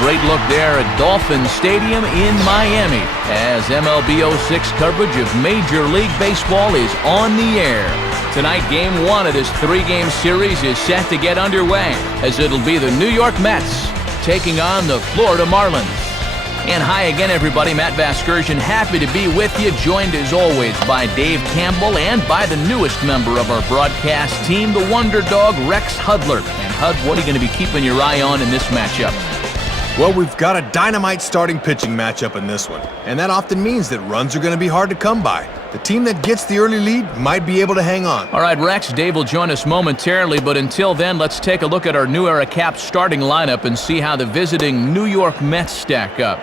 great look there at Dolphin Stadium in Miami as MLB 06 coverage of Major League Baseball is on the air. Tonight, Game 1 of this three-game series is set to get underway as it'll be the New York Mets taking on the Florida Marlins. And hi again, everybody. Matt Vasgersian, happy to be with you, joined as always by Dave Campbell and by the newest member of our broadcast team, the Wonder Dog, Rex Hudler. And Hud, what are you going to be keeping your eye on in this matchup? Well, we've got a dynamite starting pitching matchup in this one, and that often means that runs are going to be hard to come by. The team that gets the early lead might be able to hang on. All right, Rex, Dave will join us momentarily, but until then, let's take a look at our New Era Caps starting lineup and see how the visiting New York Mets stack up.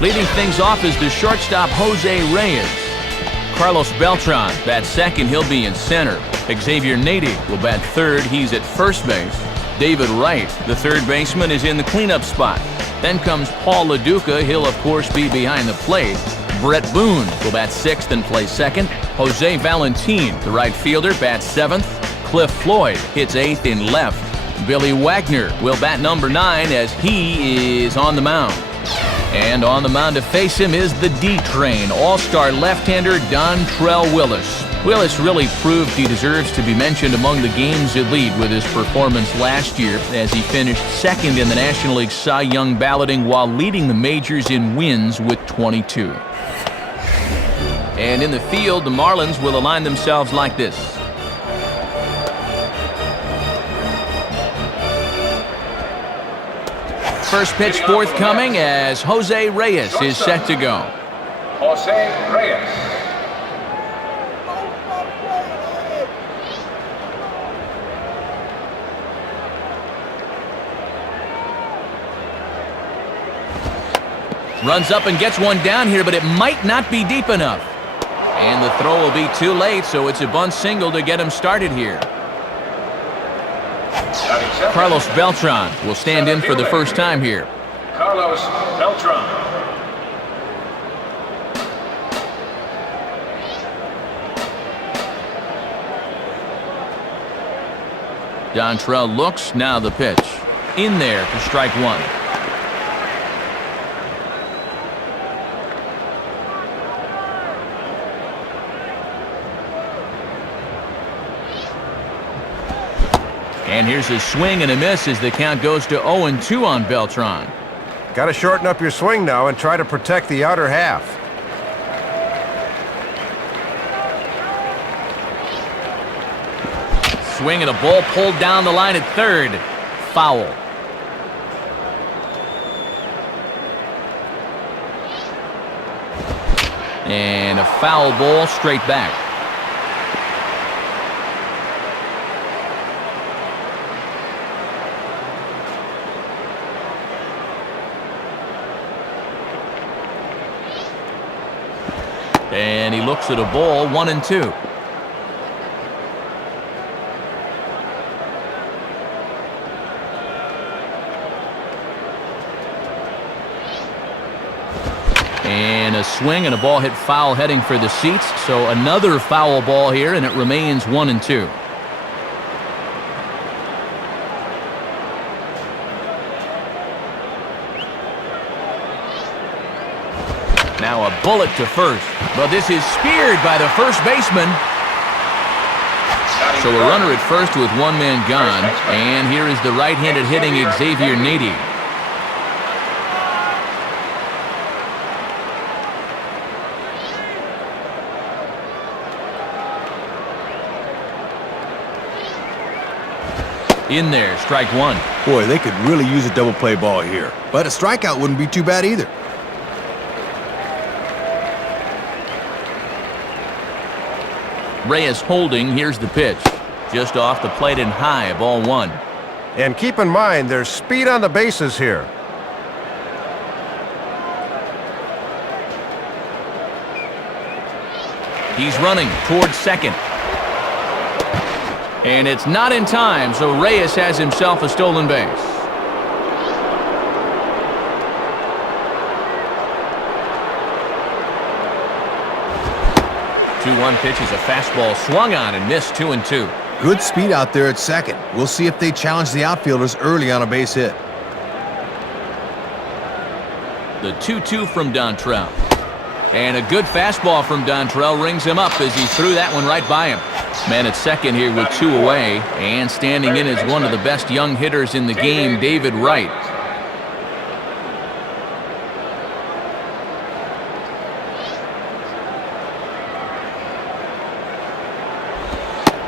Leading things off is the shortstop, Jose Reyes. Carlos Beltran bats second, he'll be in center. Xavier Nady will bat third, he's at first base. David Wright, the third baseman, is in the cleanup spot. Then comes Paul LaDuca, he'll of course be behind the plate. Brett Boone will bat sixth and play second. Jose Valentin, the right fielder, bats seventh. Cliff Floyd hits eighth in left. Billy Wagner will bat number 9 as he is on the mound. And on the mound to face him is the D-Train, all-star left-hander Dontrelle Willis. Willis really proved he deserves to be mentioned among the game's elite with his performance last year as he finished second in the National League Cy Young balloting while leading the majors in wins with 22. And in the field, the Marlins will align themselves like this. First pitch forthcoming as Jose Reyes is set to go. Jose Reyes. Runs up and gets one down here, but it might not be deep enough. And the throw will be too late, so it's a bunt single to get him started here. Carlos Beltran will stand in for the first time here. Carlos Beltran. Dontrelle looks, now the pitch. In there for strike one. And here's a swing and a miss as the count goes to 0-2 on Beltran. Got to shorten up your swing now and try to protect the outer half. Swing and a ball pulled down the line at third. Foul. And a foul ball straight back. And he looks at a ball, 1-2. And a swing and a ball hit foul heading for the seats. So another foul ball here, and it remains 1-2. Now a bullet to first. But this is speared by the first baseman. So a runner at first with one man gone. And here is the right-handed hitting Xavier Nady. In there, strike one. Boy, they could really use a double play ball here. But a strikeout wouldn't be too bad either. Reyes holding, here's the pitch. Just off the plate and high, ball one. And keep in mind, there's speed on the bases here. He's running towards second. And it's not in time, so Reyes has himself a stolen base. 2-1 pitch is a fastball swung on and missed 2-2. Good speed out there at second. We'll see if they challenge the outfielders early on a base hit. The 2-2 from Dontrell. And a good fastball from Dontrell rings him up as he threw that one right by him. Man at second here with 2 away. And standing in is one of the best young hitters in the game, David Wright.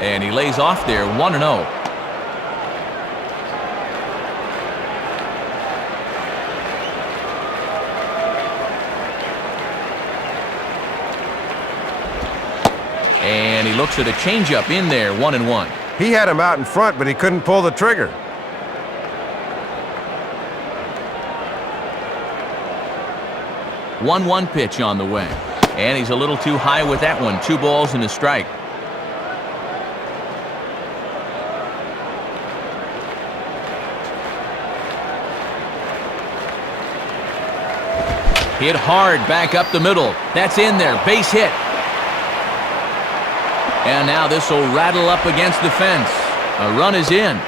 And he lays off there, 1-0. And he looks at a changeup in there, 1-1. He had him out in front, but he couldn't pull the trigger. One pitch on the way. And he's a little too high with that one. 2 balls and a strike. Hit hard back up the middle. That's in there. Base hit. And now this will rattle up against the fence. A run is in.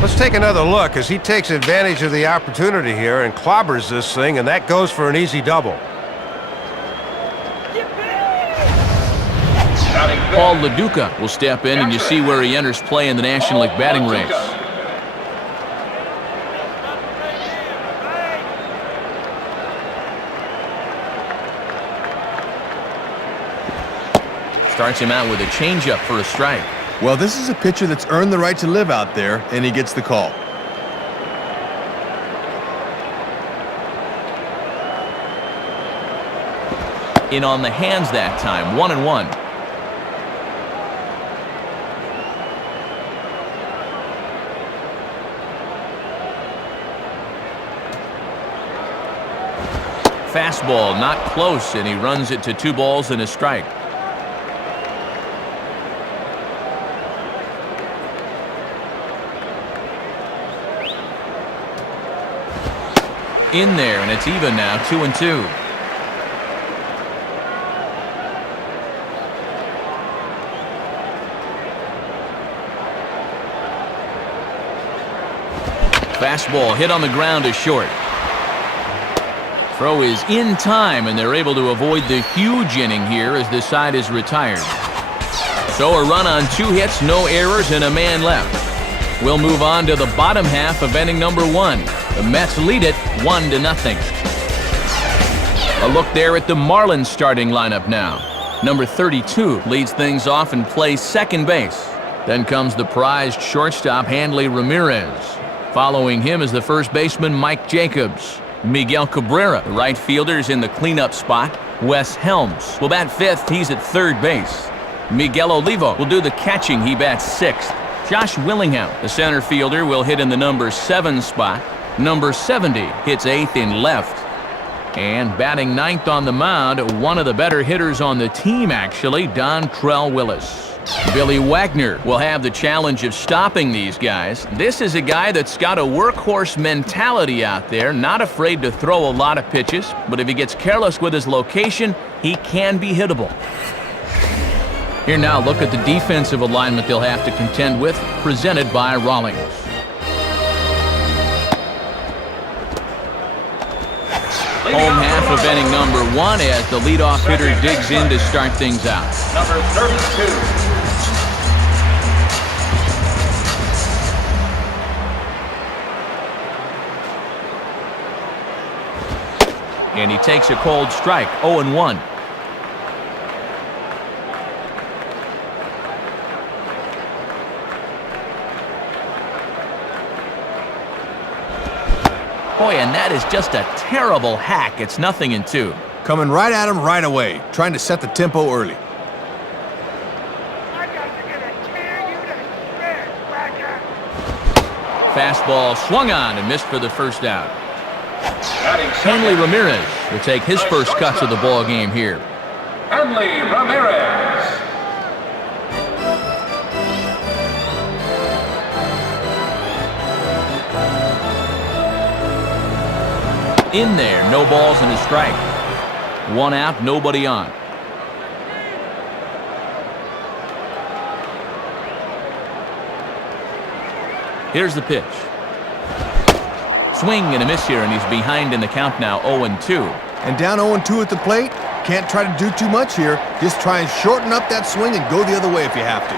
Let's take another look as he takes advantage of the opportunity here and clobbers this thing, and that goes for an easy double. Paul LaDuca will step in, and you see where he enters play in the National League batting race. Starts him out with a changeup for a strike. Well, this is a pitcher that's earned the right to live out there, and he gets the call. In on the hands that time, 1-1. Fastball not close, and he runs it to 2 balls and a strike. In there, and it's even now, 2-2. Fastball hit on the ground to short. Throw is in time, and they're able to avoid the huge inning here as this side is retired. So a run on 2 hits, no errors, and a man left. We'll move on to the bottom half of inning number 1. The Mets lead it 1-0. A look there at the Marlins starting lineup now. Number 32 leads things off and plays second base. Then comes the prized shortstop Hanley Ramirez. Following him is the first baseman Mike Jacobs. Miguel Cabrera, the right fielder's in the cleanup spot. Wes Helms will bat 5th. He's at third base. Miguel Olivo will do the catching. He bats 6th. Josh Willingham, the center fielder, will hit in the number 7 spot. Number 70 hits 8th in left. And batting 9th on the mound, one of the better hitters on the team, actually, Dontrell Willis. Billy Wagner will have the challenge of stopping these guys. This is a guy that's got a workhorse mentality out there, not afraid to throw a lot of pitches, but if he gets careless with his location, he can be hittable. Here now, look at the defensive alignment they'll have to contend with, presented by Rawlings. Home half of inning number 1 as the leadoff hitter digs in to start things out. Number 32. And he takes a cold strike, 0-1. Boy, and that is just a terrible hack. It's 0-2. Coming right at him right away, trying to set the tempo early. Fastball swung on and missed for the first out. Hanley Ramirez will take his first cuts of the ball game here. Hanley Ramirez. In there, no balls and a strike. 1 out, nobody on. Here's the pitch. Swing and a miss here, and he's behind in the count now, 0-2. And down 0-2 at the plate, can't try to do too much here. Just try and shorten up that swing and go the other way if you have to.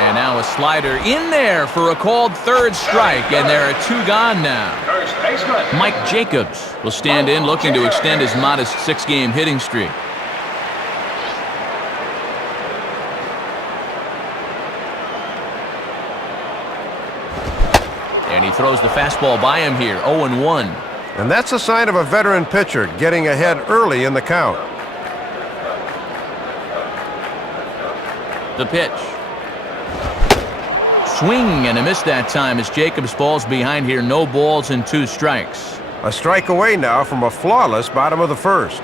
And now a slider in there for a called third strike, and there are 2 gone now. First baseman. Mike Jacobs will stand in, looking to extend his modest 6-game hitting streak. And he throws the fastball by him here, 0-1. And that's a sign of a veteran pitcher getting ahead early in the count. The pitch. Swing and a miss that time as Jacobs falls behind here. No balls and 2 strikes. A strike away now from a flawless bottom of the first.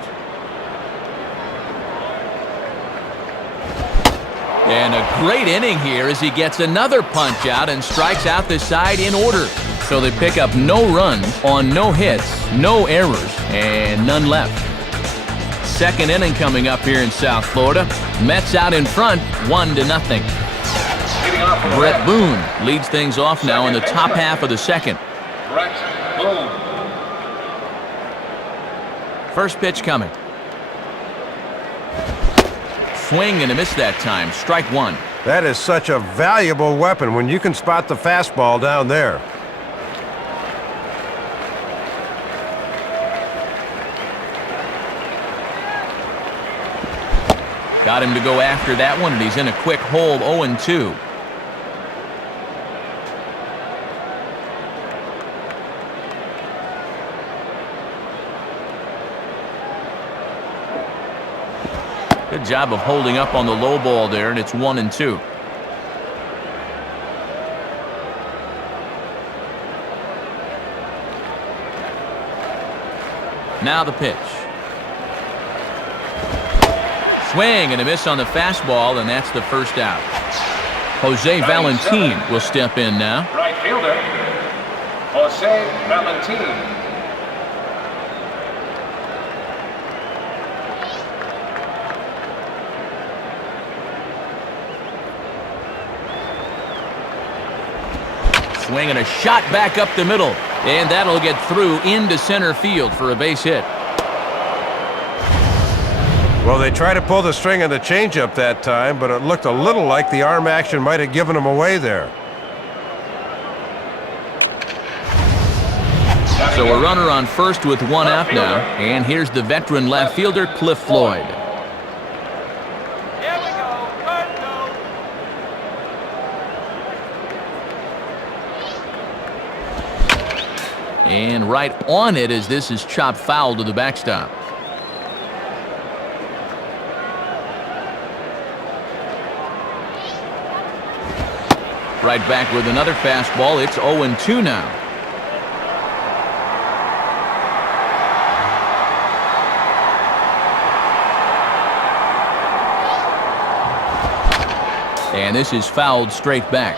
And a great inning here as he gets another punch out and strikes out the side in order. So they pick up no runs on no hits, no errors, and none left. Second inning coming up here in South Florida. Mets out in front, 1-0. Brett Boone leads things off now in the top half of the second. Brett Boone. First pitch coming. Swing and a miss that time. Strike 1. That is such a valuable weapon when you can spot the fastball down there. Got him to go after that one, and he's in a quick hole, 0-2. Good job of holding up on the low ball there, and it's 1-2. Now the pitch. Swing and a miss on the fastball, and that's the first out. Jose Valentin will step in now. Right fielder, Jose Valentin. Swing and a shot back up the middle, and that'll get through into center field for a base hit. Well, they tried to pull the string on the changeup that time, but it looked a little like the arm action might have given them away there. So a runner on first with 1 out now, and here's the veteran left fielder, Cliff Floyd. Here we go. First go. And right on it as this is chopped foul to the backstop. Right back with another fastball. It's 0-2 now. And this is fouled straight back.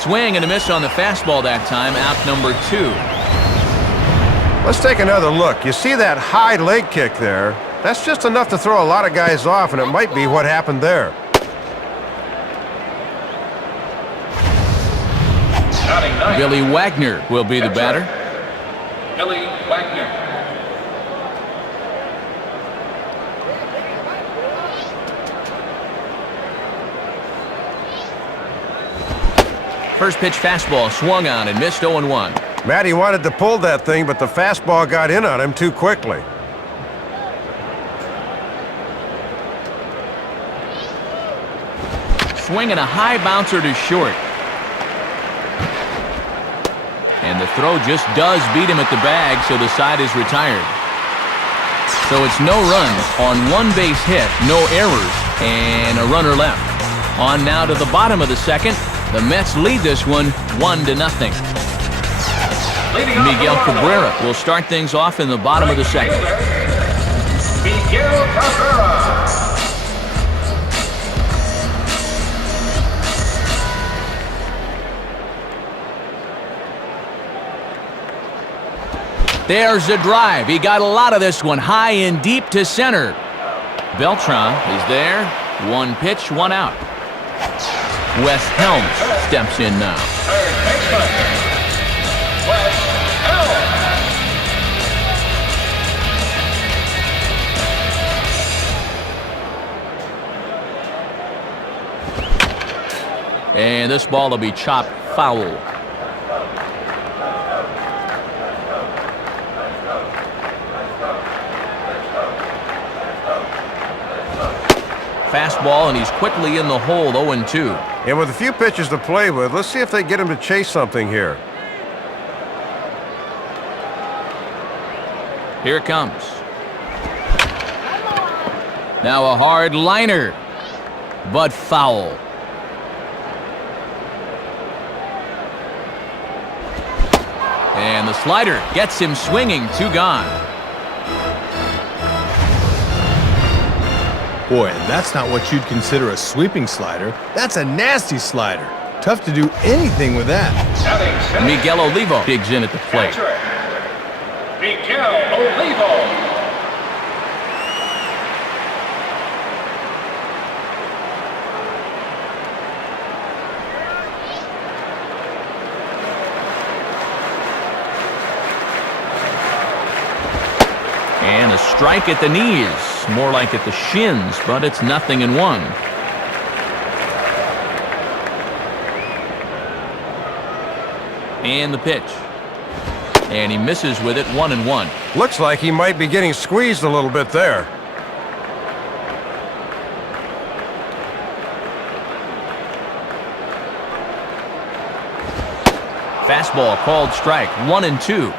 Swing and a miss on the fastball that time. Out number 2. Let's take another look. You see that high leg kick there? That's just enough to throw a lot of guys off, and it might be what happened there. Billy Wagner will be the batter. Billy Wagner. First pitch fastball swung on and missed, 0-1. Matty wanted to pull that thing, but the fastball got in on him too quickly. Swinging a high bouncer to short. And the throw just does beat him at the bag, so the side is retired. So it's no runs on 1 base hit, no errors, and a runner left. On now to the bottom of the second. The Mets lead this one 1-0. Miguel Cabrera will start things off in the bottom of the second. Miguel Cabrera. There's a drive. He got a lot of this one, high and deep to center. Beltran is there. One pitch, one out. Wes Helms steps in now. Third baseman, Wes Helms. And this ball will be chopped foul. Fastball, and he's quickly in the hole, 0-2. And with a few pitches to play with, let's see if they get him to chase something here. Here it comes. Now a hard liner, but foul. And the slider gets him swinging, 2 gone. Boy, that's not what you'd consider a sweeping slider. That's a nasty slider. Tough to do anything with that. Batting center, Miguel Olivo digs in at the plate. catcher, Miguel Olivo. And a strike at the knees. More like at the shins, but it's 0-1. And the pitch. And he misses with it, 1-1. Looks like he might be getting squeezed a little bit there. Fastball called strike, 1-2.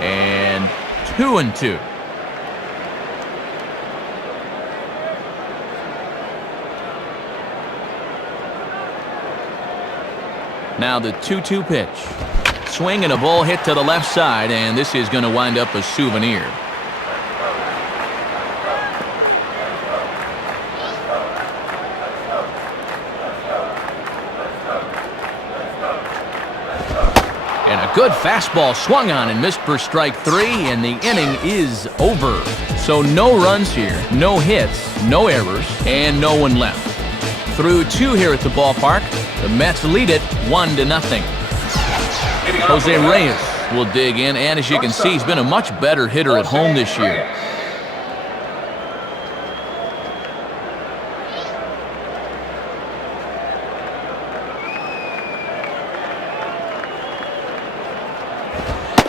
And 2-2. Now the 2-2 pitch. Swing and a ball hit to the left side, and this is going to wind up a souvenir. And a good fastball swung on and missed for strike 3, and the inning is over. So no runs here, no hits, no errors, and no one left. Through 2 here at the ballpark, the Mets lead it 1-0. Jose Reyes will dig in, and as you can see, he's been a much better hitter at home this year.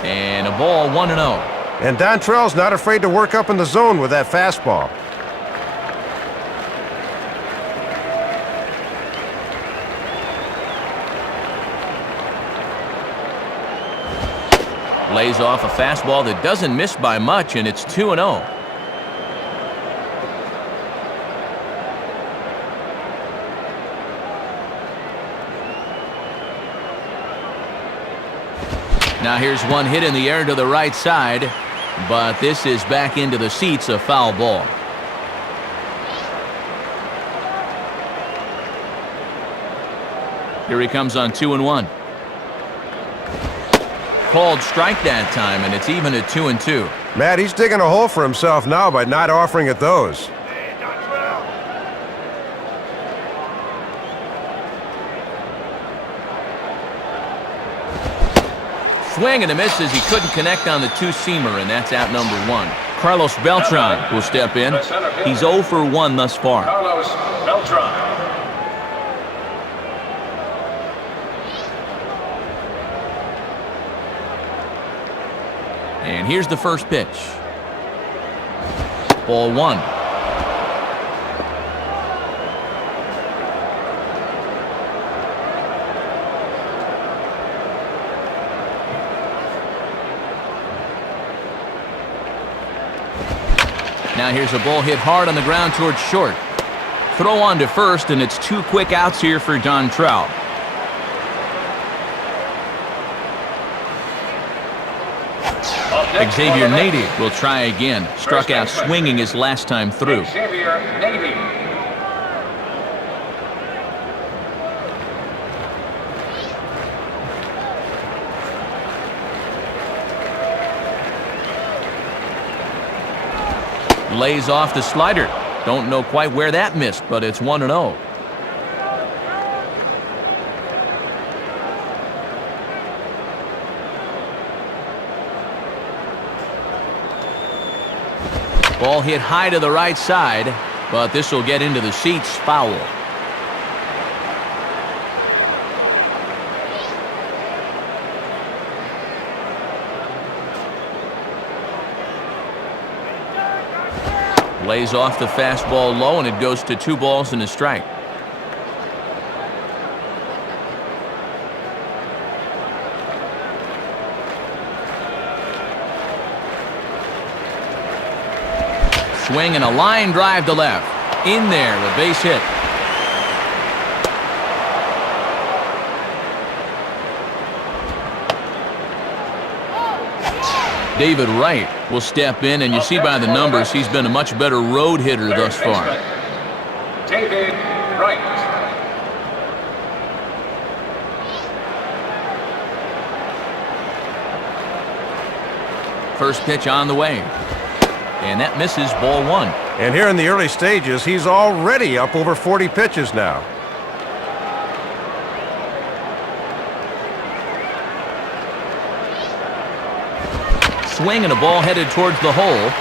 And a ball, 1-0. And Dontrell's not afraid to work up in the zone with that fastball. Lays off a fastball that doesn't miss by much, and it's 2-0. Now here's one hit in the air to the right side, but this is back into the seats, a foul ball. Here he comes on 2-1. Called strike that time, and it's even at 2-2. Matt, he's digging a hole for himself now by not offering at those. Swing and a miss as he couldn't connect on the 2-seamer, and that's out number 1. Carlos Beltran will step in. He's 0 for 1 thus far. Carlos Beltran. And here's the first pitch. Ball 1. Now here's a ball hit hard on the ground towards short. Throw on to first, and it's 2 quick outs here for Dontrell. Xavier Nady will try again. Struck out swinging his last time through. Xavier Nady. Lays off the slider. Don't know quite where that missed, but it's 1-0. Ball hit high to the right side, but this will get into the seats. Foul. Lays off the fastball low, and it goes to 2 balls and a strike. Swing and a line drive to left. In there, a base hit. David Wright will step in, and you see by the numbers he's been a much better road hitter thus far. David Wright. First pitch on the way. And that misses, ball 1. And here in the early stages, he's already up over 40 pitches now. Swing and a ball headed towards the hole.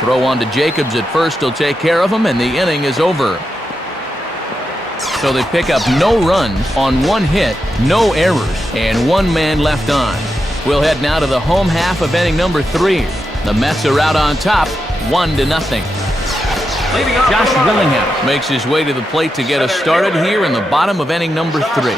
Throw on to Jacobs at first. He'll take care of him, and the inning is over. So they pick up no runs on 1 hit, no errors, and 1 man left on. We'll head now to the home half of inning number 3. The Mets are out on top, 1-0. Josh Willingham makes his way to the plate to get us started here in the bottom of inning number 3.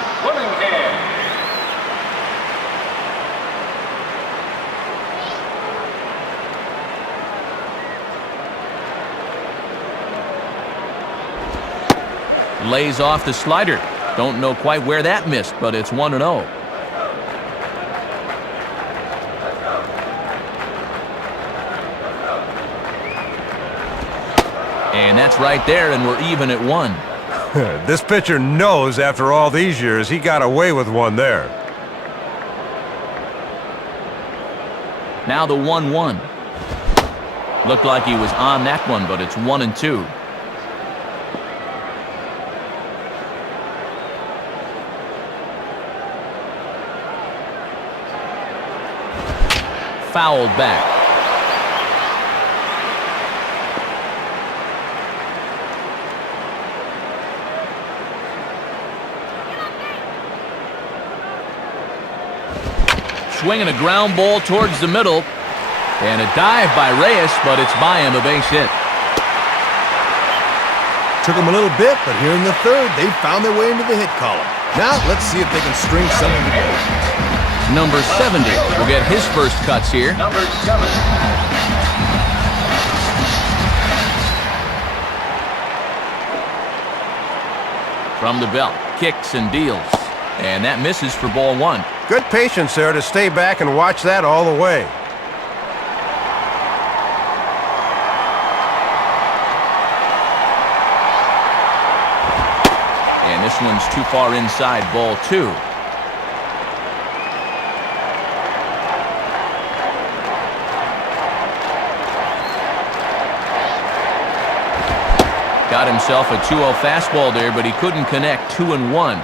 Lays off the slider. Don't know quite where that missed, but it's 1-0. And that's right there, and we're even at 1. This pitcher knows after all these years he got away with one there. Now the 1-1. Looked like he was on that one, but it's 1-2. Fouled back. Swinging a ground ball towards the middle. And a dive by Reyes, but it's by him, a base hit. Took them a little bit, but here in the 3rd, they found their way into the hit column. Now, let's see if they can string something together. Number 70 will get his first cuts here. Number 7. From the belt, kicks and deals. And that misses for ball 1. Good patience there to stay back and watch that all the way. And this one's too far inside, ball 2. Got himself a 2-0 fastball there, but he couldn't connect. 2-1.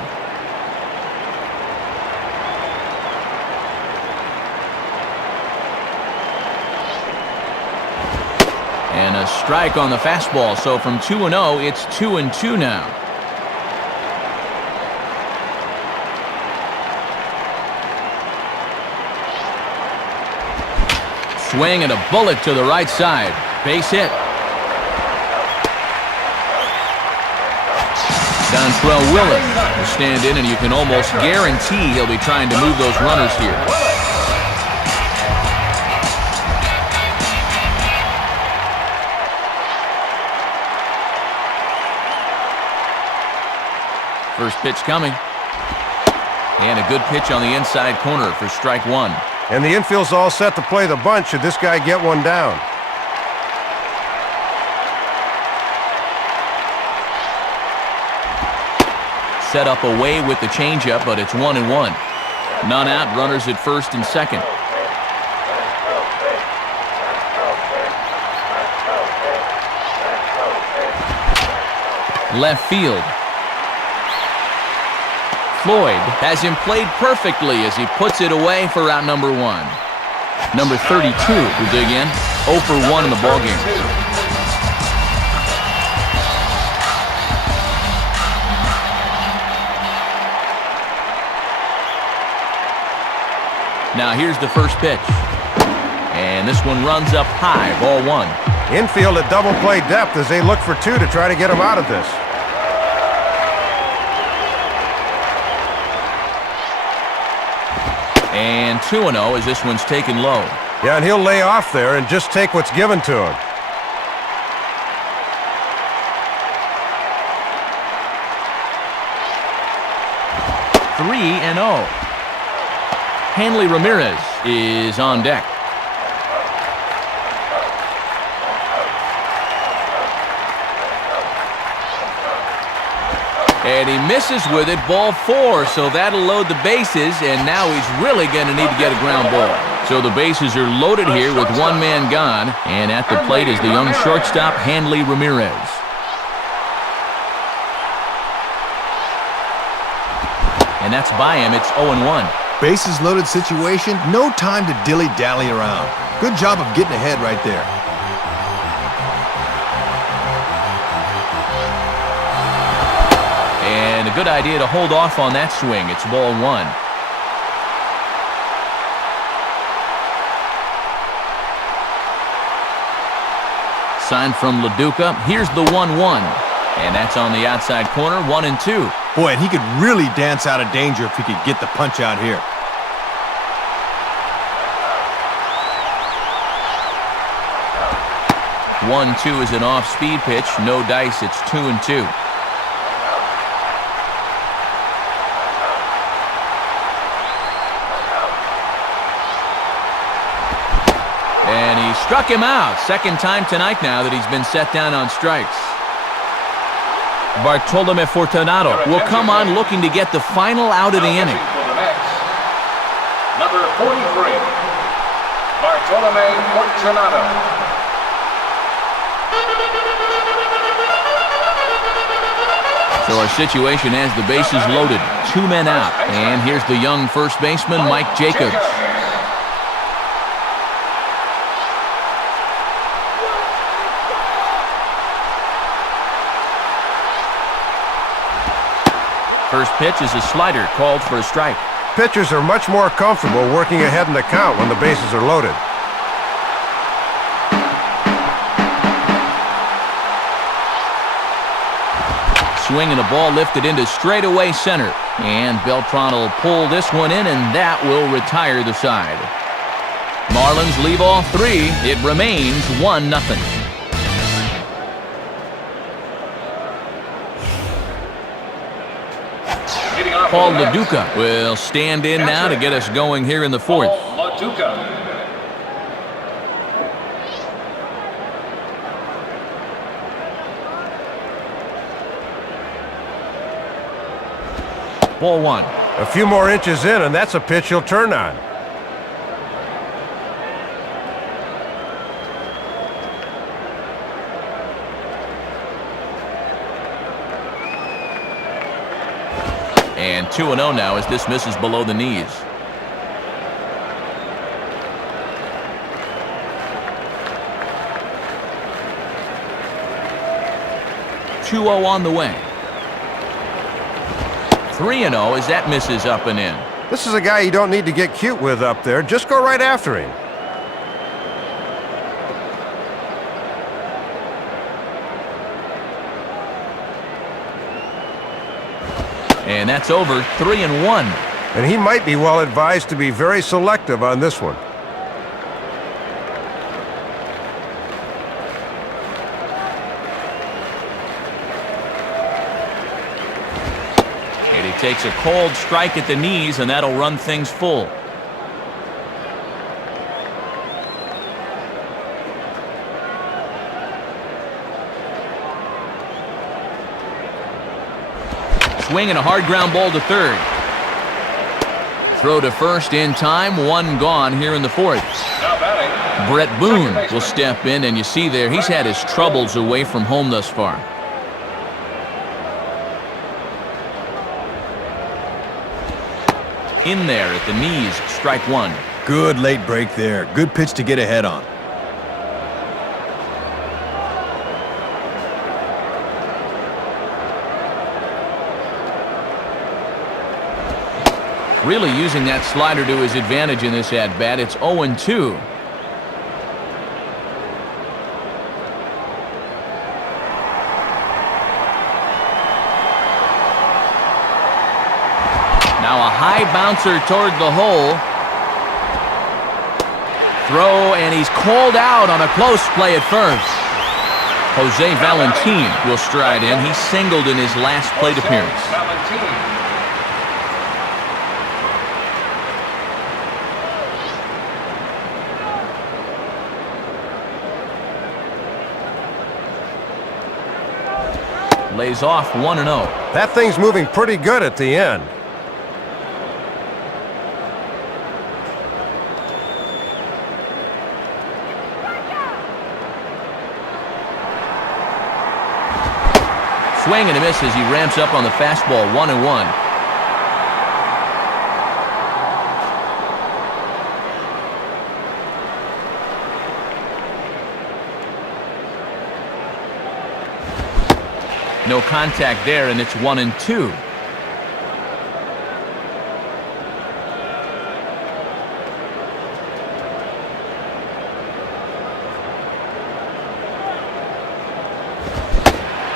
And a strike on the fastball. So from 2-0, it's 2-2 now. Swing and a bullet to the right side. Base hit. Dontrell Willis will stand in, and you can almost guarantee he'll be trying to move those runners here. First pitch coming. And a good pitch on the inside corner for strike 1. And the infield's all set to play the bunt should this guy get one down. Set up away with the changeup, but it's 1-1. None out, runners at first and second. Left field. Floyd has him played perfectly as he puts it away for out number 1. Number 32 will dig in. 0 for 1 in the ballgame. Now here's the first pitch. And this one runs up high, ball 1. Infield at double play depth as they look for 2 to try to get him out of this. And 2-0 as this one's taken low. Yeah, and he'll lay off there and just take what's given to him. Three and 0. Hanley Ramirez is on deck. And he misses with it, ball 4, so that'll load the bases, and now he's really going to need to get a ground ball. So the bases are loaded here with 1 man gone, and at the plate is the young shortstop, Hanley Ramirez. And that's by him, it's 0-1. Bases loaded situation, no time to dilly-dally around. Good job of getting ahead right there. And a good idea to hold off on that swing. It's ball 1. Sign from LaDuca. Here's the 1-1. And that's on the outside corner, 1-2. Boy, and he could really dance out of danger if he could get the punch out here. One-two is an off-speed pitch. No dice. It's 2-2. And he struck him out. Second time tonight now that he's been set down on strikes. Bartolome Fortunato will come on looking to get the final out of the inning. Number 43, Bartolome Fortunato. So our situation has the bases loaded. 2 men out. And here's the young first baseman, Mike Jacobs. First pitch is a slider called for a strike. Pitchers are much more comfortable working ahead in the count when the bases are loaded. Swing and a ball lifted into straightaway center. And Beltran will pull this one in, and that will retire the side. Marlins leave all 3. It remains 1-0. Paul LaDuca will stand in now to get us going here in the 4th. Paul LaDuca. Ball 1. A few more inches in, and that's a pitch he'll turn on. And 2-0 now as this misses below the knees. (2-0) on the way. 3-0 as that misses up and in. This is a guy you don't need to get cute with up there. Just go right after him. And that's over. 3-1. And he might be well advised to be very selective on this one. And he takes a cold strike at the knees, and that'll run things full. Swing and a hard ground ball to third. Throw to first in time. 1 gone here in the 4th. Now batting, Brett Boone will step in, and you see there he's had his troubles away from home thus far. In there at the knees, strike one. Good late break there. Good pitch to get ahead on. Really using that slider to his advantage in this at-bat. It's 0-2. Now a high bouncer toward the hole. Throw, and he's called out on a close play at first. Jose Valentin will stride in. He singled in his last plate appearance. Lays off 1-0. That thing's moving pretty good at the end. Swing and a miss as he ramps up on the fastball. 1-1. No contact there, and it's 1-2.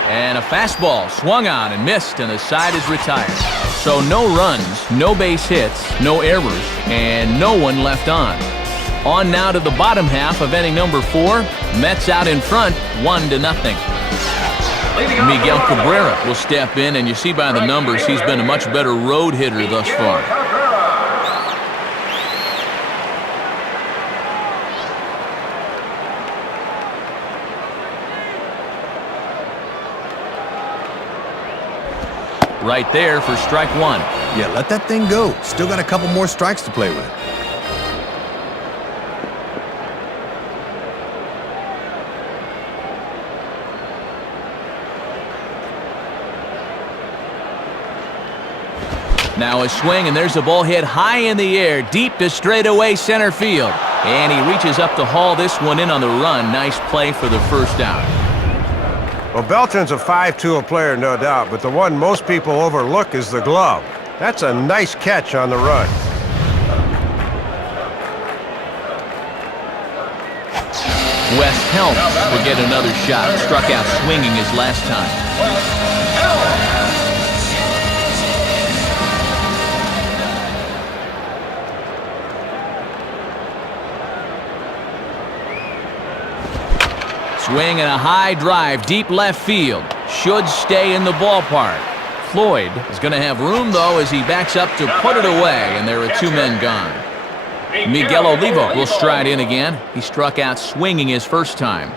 And a fastball swung on and missed, and the side is retired. So no runs, no base hits, no errors, and no one left on. On now to the bottom half of inning number 4. Mets out in front, 1-0. Miguel Cabrera will step in, and you see by the numbers he's been a much better road hitter thus far. Right there for strike one. Yeah, let that thing go. Still got a couple more strikes to play with. Now a swing, and there's a ball hit high in the air, deep to straightaway center field. And he reaches up to haul this one in on the run. Nice play for the first out. Well, Beltran's a 5-tool player, no doubt, but the one most people overlook is the glove. That's a nice catch on the run. Wes Helms will get another shot. Struck out swinging his last time. Swing and a high drive, deep left field. Should stay in the ballpark. Floyd is going to have room, though, as he backs up to put it away, and there are two men gone. Miguel Olivo will stride in again. He struck out swinging his first time.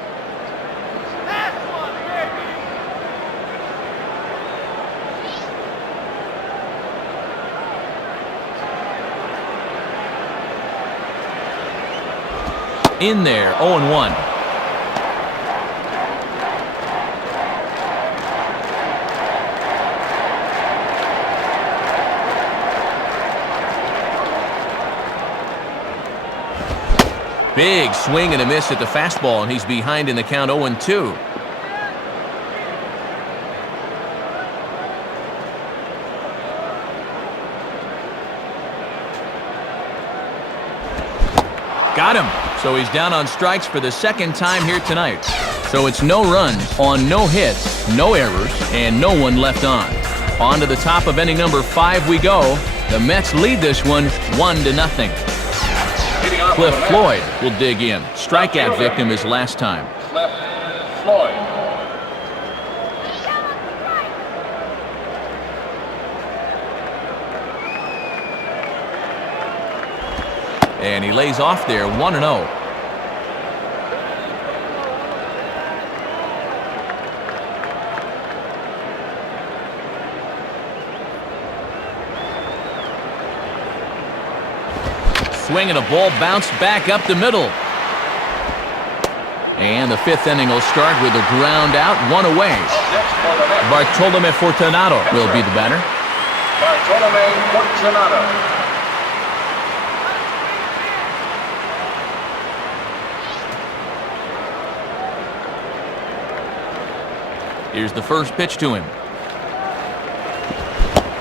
In there, 0-1. Big swing and a miss at the fastball, and he's behind in the count 0-2. Got him. So he's down on strikes for the second time here tonight. So it's no runs on no hits, no errors, and no one left on. On to the top of inning number 5 we go. The Mets lead this one 1-0. Cliff Floyd will dig in. Strikeout victim his last time. Cliff Floyd. And he lays off there, 1-0. Swing and a ball bounced back up the middle. And the 5th inning will start with a ground out, one away. Bartolome Fortunato will be the batter. Bartolome Fortunato. Here's the first pitch to him.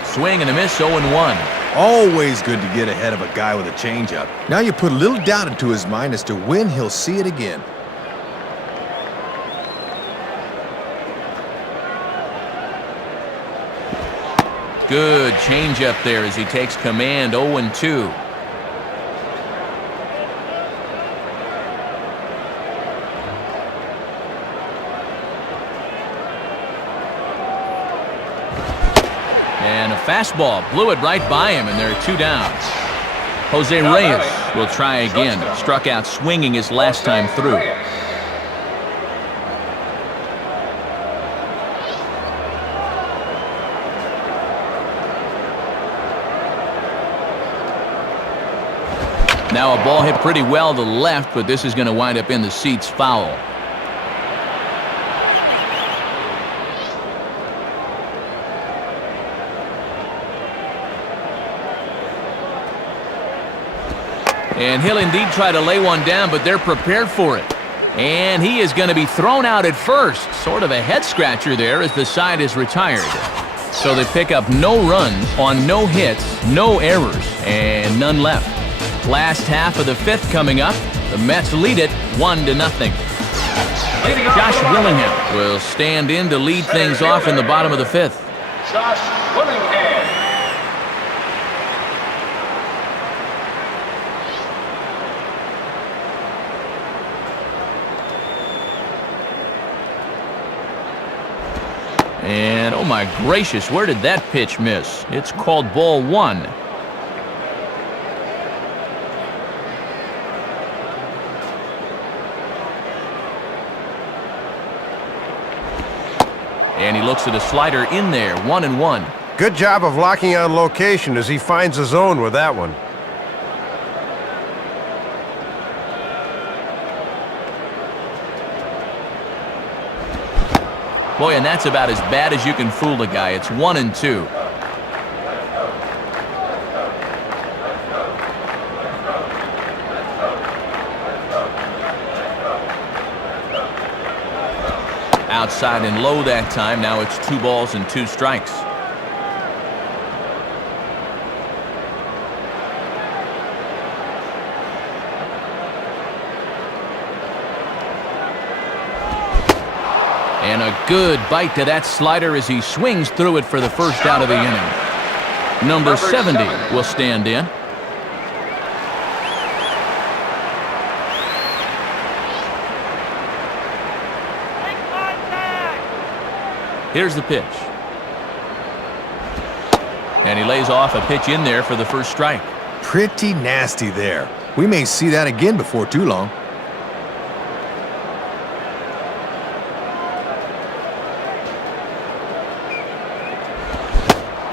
Swing and a miss, 0-1. Always good to get ahead of a guy with a changeup. Now you put a little doubt into his mind as to when he'll see it again. Good changeup there as he takes command, 0-2. And a fastball blew it right by him, and there are 2 downs. Jose Reyes will try again. Struck out swinging his last time through. Now a ball hit pretty well to the left, but this is going to wind up in the seats foul. And he'll indeed try to lay one down, but they're prepared for it. And he is going to be thrown out at first. Sort of a head-scratcher there as the side is retired. So they pick up no runs on no hits, no errors, and none left. Last half of the 5th coming up. The Mets lead it 1-0. Josh Willingham will stand in to lead things off in the bottom of the 5th. Josh Willingham. And oh my gracious, where did that pitch miss? It's called ball 1. And he looks at a slider in there, 1-1. Good job of locking on location as he finds the zone with that one. Boy, and that's about as bad as you can fool a guy. It's 1-2. Outside and low that time. Now it's 2 balls and 2 strikes. And a good bite to that slider as he swings through it for the first out of the inning. Number 70 will stand in. Here's the pitch. And he lays off a pitch in there for the first strike. Pretty nasty there. We may see that again before too long.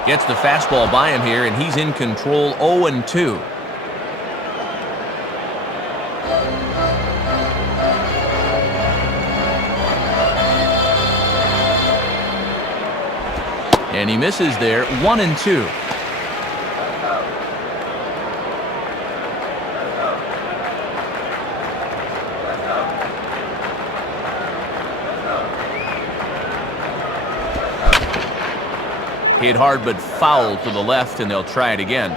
Gets the fastball by him here, and he's in control, 0-2. And he misses there, 1-2. Hit hard but foul to the left, and they'll try it again.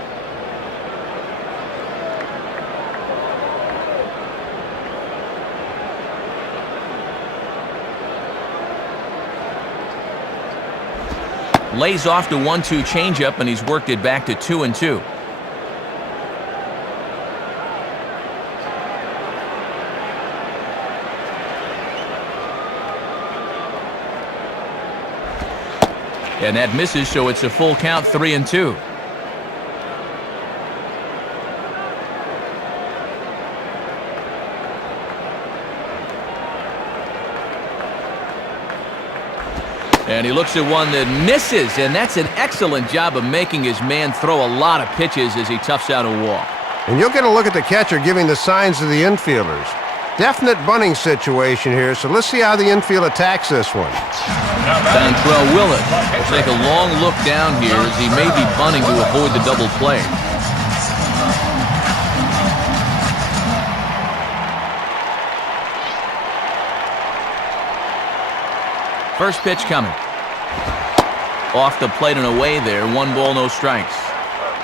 Lays off the 1-2 changeup, and he's worked it back to 2-2. And that misses, so it's a full count, 3-2. And he looks at one that misses, and that's an excellent job of making his man throw a lot of pitches as he toughs out a walk. And you'll get a look at the catcher giving the signs to the infielders. Definite bunting situation here, so let's see how the infield attacks this one. Dontrell Willett will take a long look down here as he may be bunting to avoid the double play. First pitch coming. Off the plate and away there. 1 ball, no strikes.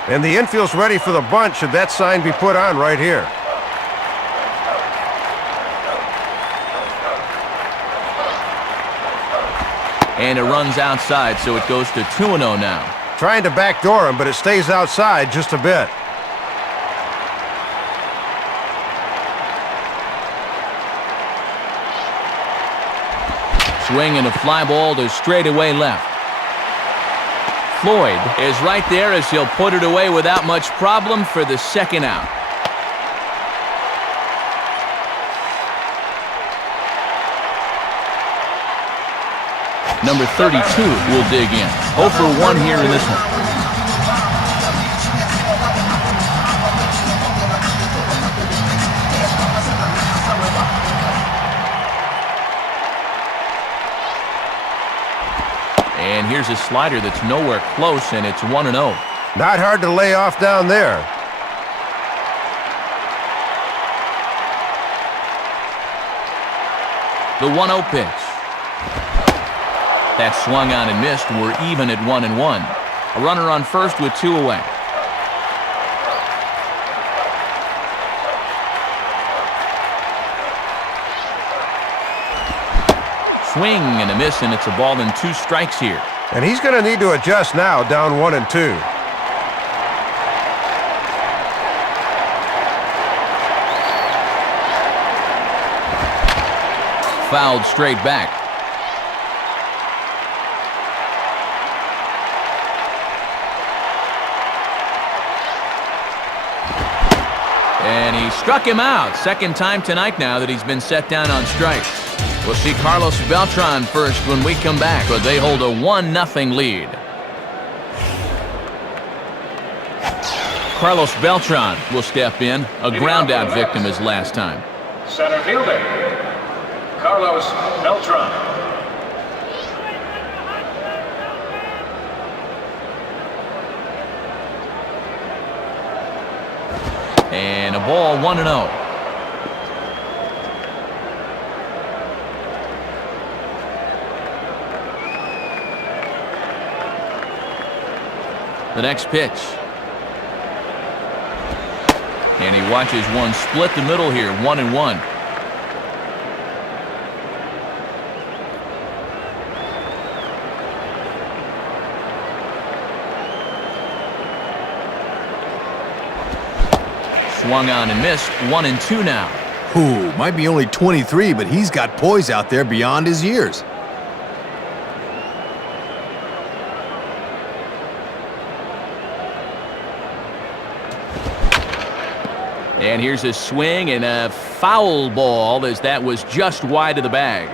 And the infield's ready for the bunt should that sign be put on right here. And it runs outside, so it goes to 2-0 now. Trying to backdoor him, but it stays outside just a bit. Swing and a fly ball to straightaway left. Floyd is right there as he'll put it away without much problem for the second out. Number 32 will dig in. 0 for 1 here in this one. And here's a slider that's nowhere close, and it's 1-0. Not hard to lay off down there. The 1-0 pitch. That swung on and missed. We're even at 1-1. A runner on first with 2 away. Swing and a miss, and it's a ball and 2 strikes here. And he's going to need to adjust now, down 1-2. Fouled straight back. And he struck him out. Second time tonight now that he's been set down on strikes. We'll see Carlos Beltran first when we come back, but they hold a 1-0 lead. Carlos Beltran will step in. A ground-out victim as last time. Center fielder, Carlos Beltran. And a ball, 1-0. The next pitch. And he watches one split the middle here, 1-1. Swung on and missed, 1-2 now. Ooh, might be only 23, but he's got poise out there beyond his years. And here's a swing and a foul ball as that was just wide of the bag.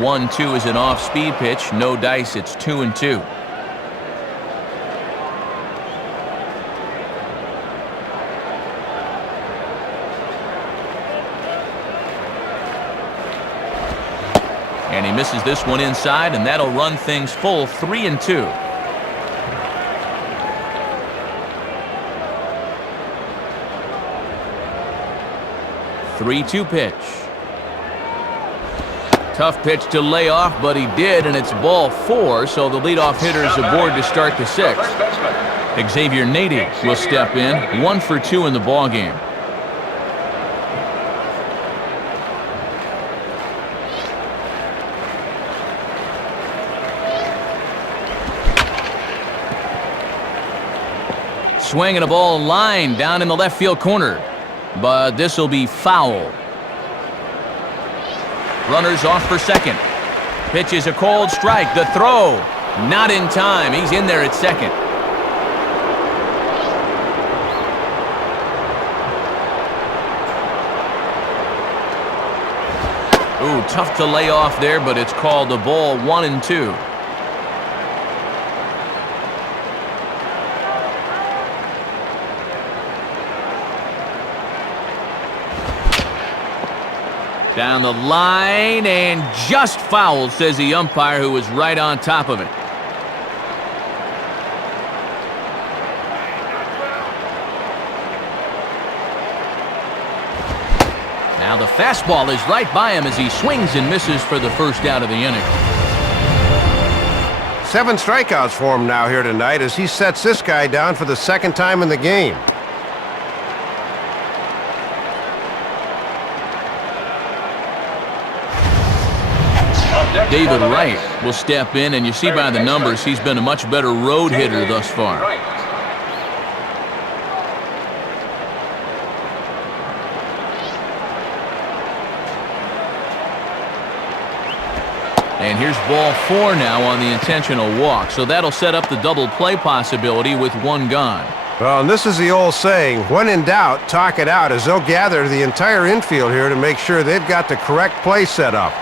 One-two is an off-speed pitch. No dice. It's 2-2. And he misses this one inside, and that'll run things full, 3-2. Three-two pitch. Tough pitch to lay off, but he did, and it's ball 4, so the leadoff hitter is aboard to start the 6th. Xavier Nady will step in, 1 for 2 in the ballgame. Swing and a ball line down in the left field corner, but this will be foul. Runners off for second. Pitch is a cold strike. The throw, not in time. He's in there at second. Ooh, tough to lay off there, but it's called a ball, 1-2. Down the line and just fouled, says the umpire, who was right on top of it. Now the fastball is right by him as he swings and misses for the first out of the inning. 7 strikeouts for him now here tonight as he sets this guy down for the second time in the game. David Wright will step in, and you see by the numbers he's been a much better road hitter thus far. And here's ball 4 now on the intentional walk, so that'll set up the double play possibility with 1 gone. Well, and this is the old saying, when in doubt, talk it out, as they'll gather the entire infield here to make sure they've got the correct play set up.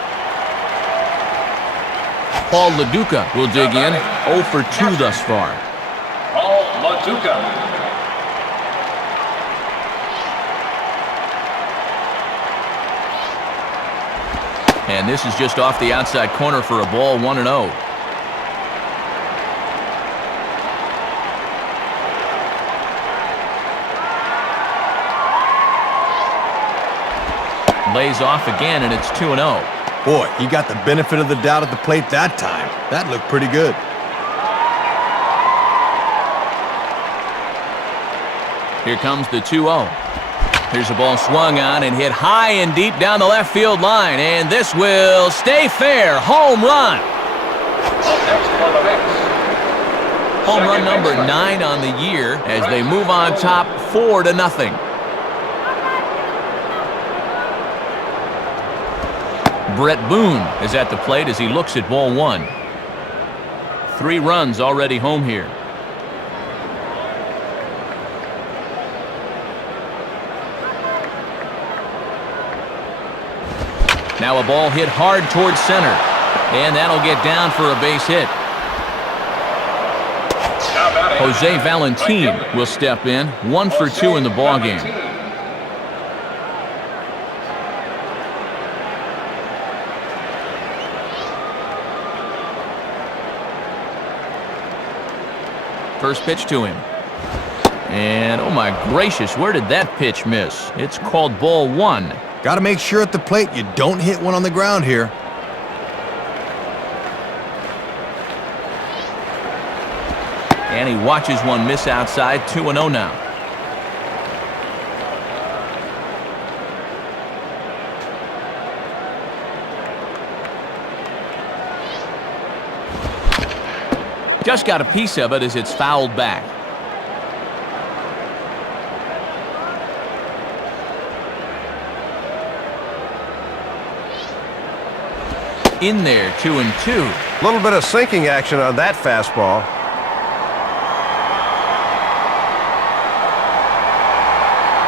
Paul LaDuca will dig in, 0 for 2 thus far. Paul LaDuca. And this is just off the outside corner for a ball, 1-0. Lays off again, and it's 2-0. Boy, he got the benefit of the doubt at the plate that time. That looked pretty good. Here comes the 2-0. Here's a ball swung on and hit high and deep down the left field line, and this will stay fair. Home run. Home run number 9 on the year as they move on top 4-0. Brett Boone is at the plate as he looks at ball 1. 3 runs already home here. Now a ball hit hard towards center, and that'll get down for a base hit. Jose Valentin will step in, 1 for 2 in the ballgame. First pitch to him. And oh my gracious, where did that pitch miss? It's called ball 1. Got to make sure at the plate you don't hit one on the ground here. And he watches one miss outside, 2-0 now. Just got a piece of it as it's fouled back. In there, 2-2. A little bit of sinking action on that fastball.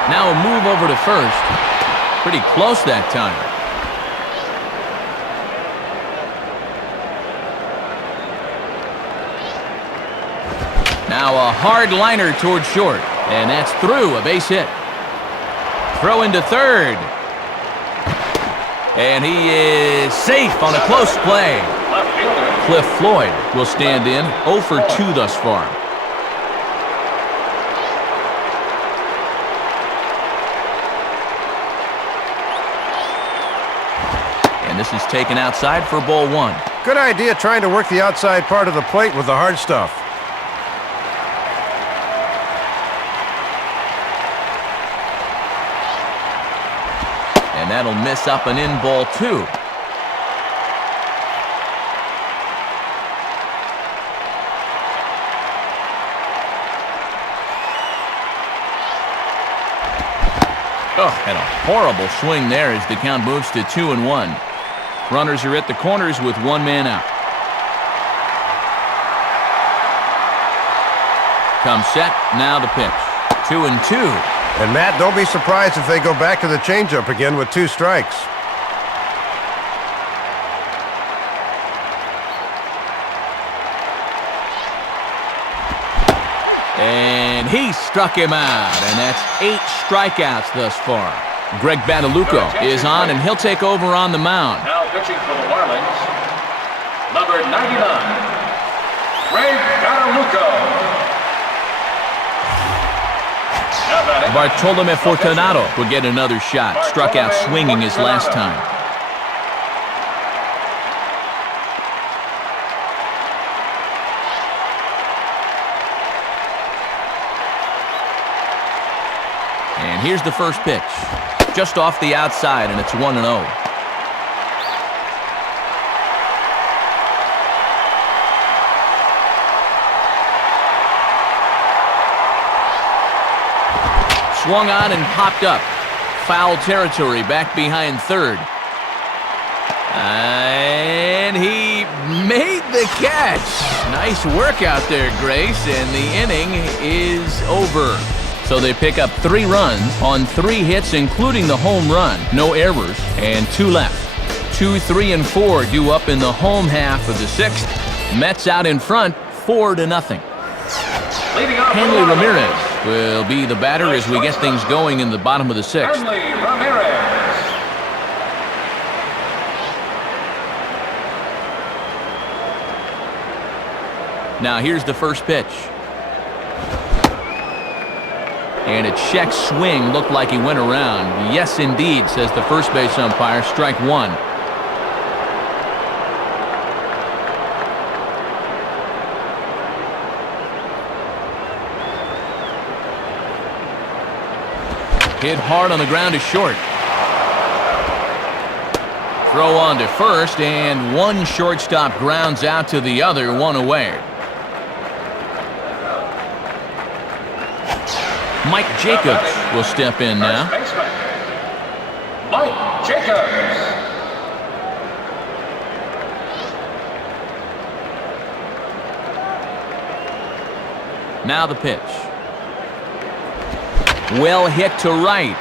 Now a move over to first. Pretty close that time. Now a hard liner toward short, and that's through, a base hit. Throw into third. And he is safe on a close play. Cliff Floyd will stand in, 0 for 2 thus far. And this is taken outside for ball 1. Good idea trying to work the outside part of the plate with the hard stuff. And that'll miss up and in, ball 2. Oh, and a horrible swing there as the count moves to 2-1. Runners are at the corners with 1 man out. Comes set, now the pitch. 2-2. And Matt, don't be surprised if they go back to the changeup again with 2 strikes. And he struck him out, and that's 8 strikeouts thus far. Greg Badalucco is on, and he'll take over on the mound. Now pitching for the Marlins, number 99, Greg Badalucco. Now Bartolome Fortunato will get another shot. Struck out swinging his last time. And here's the first pitch. Just off the outside, and it's 1-0. Swung on and popped up. Foul territory back behind third. And he made the catch. Nice work out there, Grace, and the inning is over. So they pick up 3 runs on 3 hits, including the home run. No errors, and 2 left. 2, 3, and 4 due up in the home half of the 6th. Mets out in front, 4-0. Hanley Ramirez will be the batter as we get things going in the bottom of the 6th. Now here's the first pitch. And a check swing looked like he went around. Yes, indeed, says the first base umpire. Strike 1. Hit hard on the ground to short. Throw on to first, and one shortstop grounds out to the other, 1 away. Mike Jacobs will step in now. Mike Jacobs. Now the pitch. Well hit to right.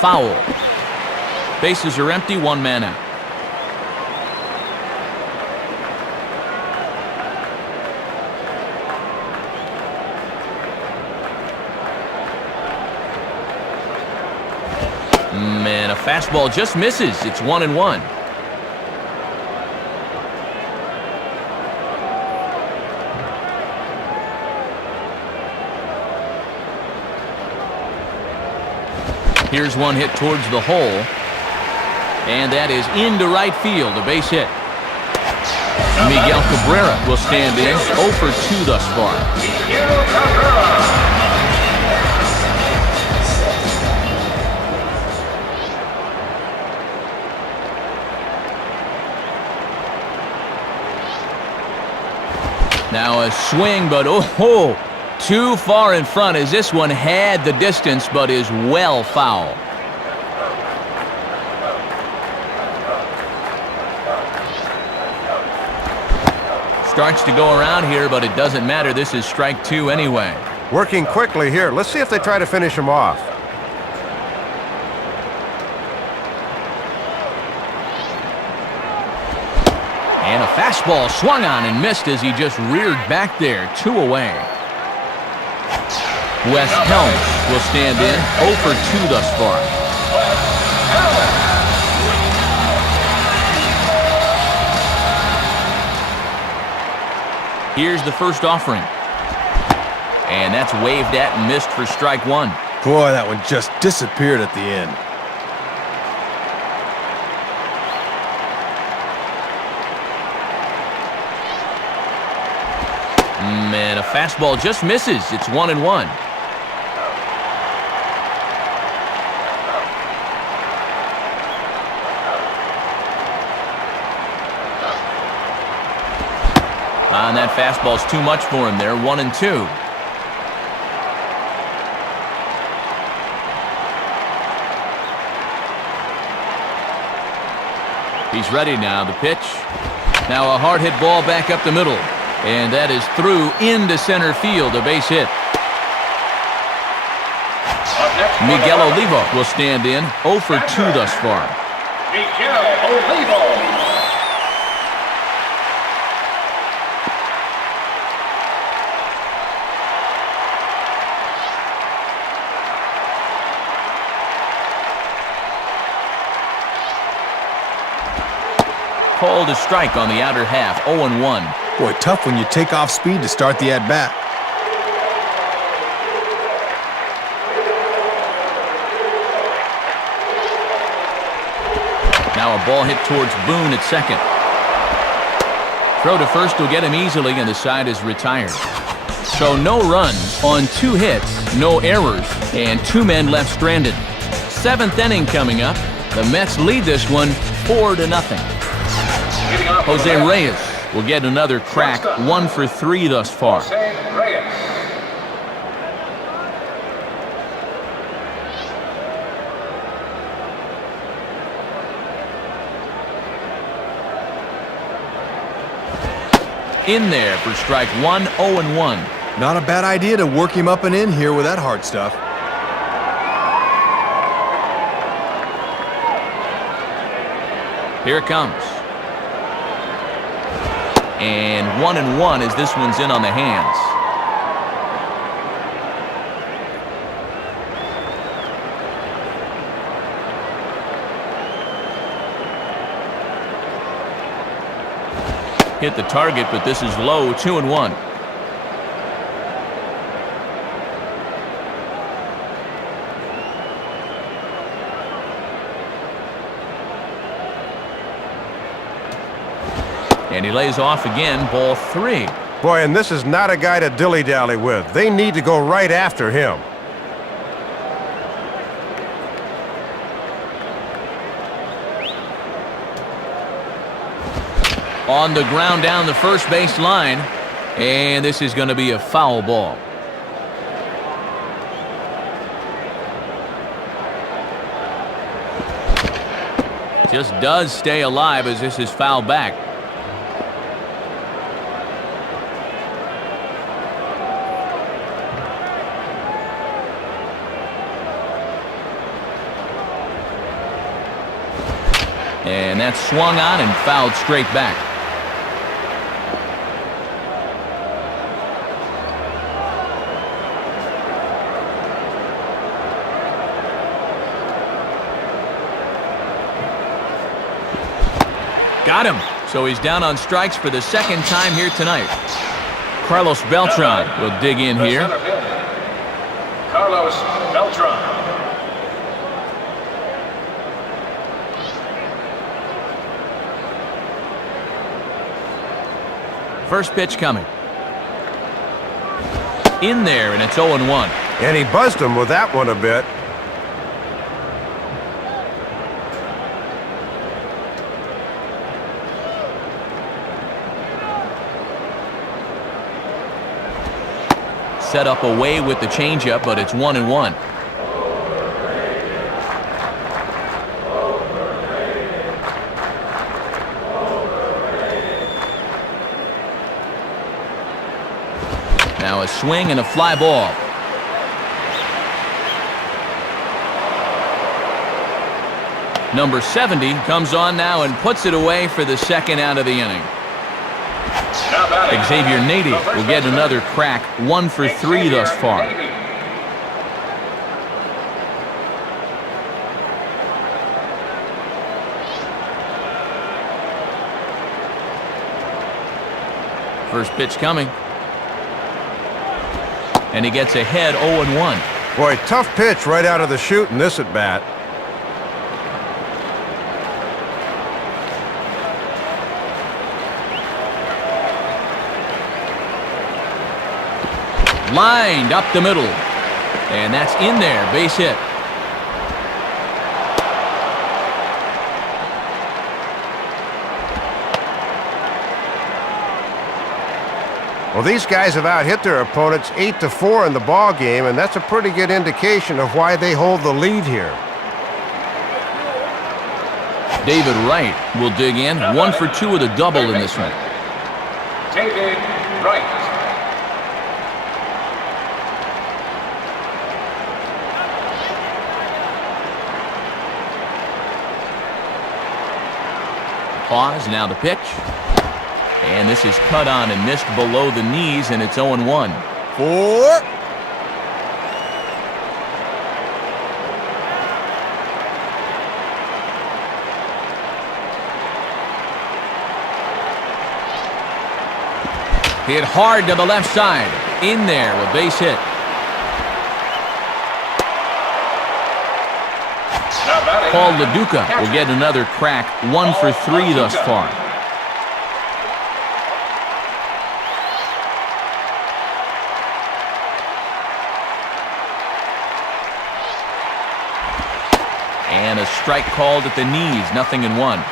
Foul. Bases are empty, 1 man out. Man, a fastball just misses. It's 1-1. Here's one hit towards the hole. And that is into right field, a base hit. Miguel Cabrera will stand in, 0 for 2 thus far. Miguel Cabrera. Now a swing, but oh, too far in front as this one had the distance but is well foul. Starts to go around here, but it doesn't matter. This is strike 2 anyway. Working quickly here. Let's see if they try to finish him off. And a fastball swung on and missed as he just reared back there, 2 away. Wes Helms will stand in, 0 for 2 thus far. Here's the first offering. And that's waved at and missed for strike 1. Boy, that one just disappeared at the end. Man, a fastball just misses. It's 1-1. And that fastball's too much for him there. 1-2. He's ready now. The pitch. Now a hard hit ball back up the middle. And that is through into center field, a base hit. Miguel Olivo will stand in, 0 for 2 thus far. Miguel Olivo. Called a strike on the outer half, 0-1. Boy, tough when you take off speed to start the at-bat. ball hit towards Boone at second. Throw to first will get him easily, and the side is retired. So no runs on 2 hits, no errors, and 2 men left stranded. 7th inning coming up. The Mets lead this one 4-0. Jose Reyes will get another crack, 1 for 3 thus far. In there for strike 1, 0-1. Not a bad idea to work him up and in here with that hard stuff. Here it comes. And 1-1 as this one's in on the hands. Hit the target, but this is low, 2-1. And he lays off again, ball 3. Boy, and this is not a guy to dilly-dally with. They need to go right after him. On the ground down the first base line, and this is going to be a foul ball. Just does stay alive as this is fouled back. And that's swung on and fouled straight back. Got him. So he's down on strikes for the 2nd time here tonight. Carlos Beltran will dig in here. Carlos Beltran. First pitch coming. In there, and it's 0-1. And he buzzed him with that one a bit. Set up away with the changeup, but it's 1-1. Now a swing and a fly ball. Number 70 comes on now and puts it away for the 2nd out of the inning. Xavier Nady will get another crack, 1 for 3 thus far. First pitch coming. And he gets ahead 0-1. Boy, tough pitch right out of the chute in this at-bat. Lined up the middle. And that's in there, base hit. Well, these guys have out-hit their opponents 8-4 in the ball game, and that's a pretty good indication of why they hold the lead here. David Wright will dig in, 1 for 2 with a double in this one. David Wright. Pause, now the pitch. And this is cut on and missed below the knees, and it's 0-1. 4. Hit hard to the left side. In there, a base hit. Now batting, Paul LaDuca will get another crack, 1 for 3 thus far. And a strike called at the knees, 0-1.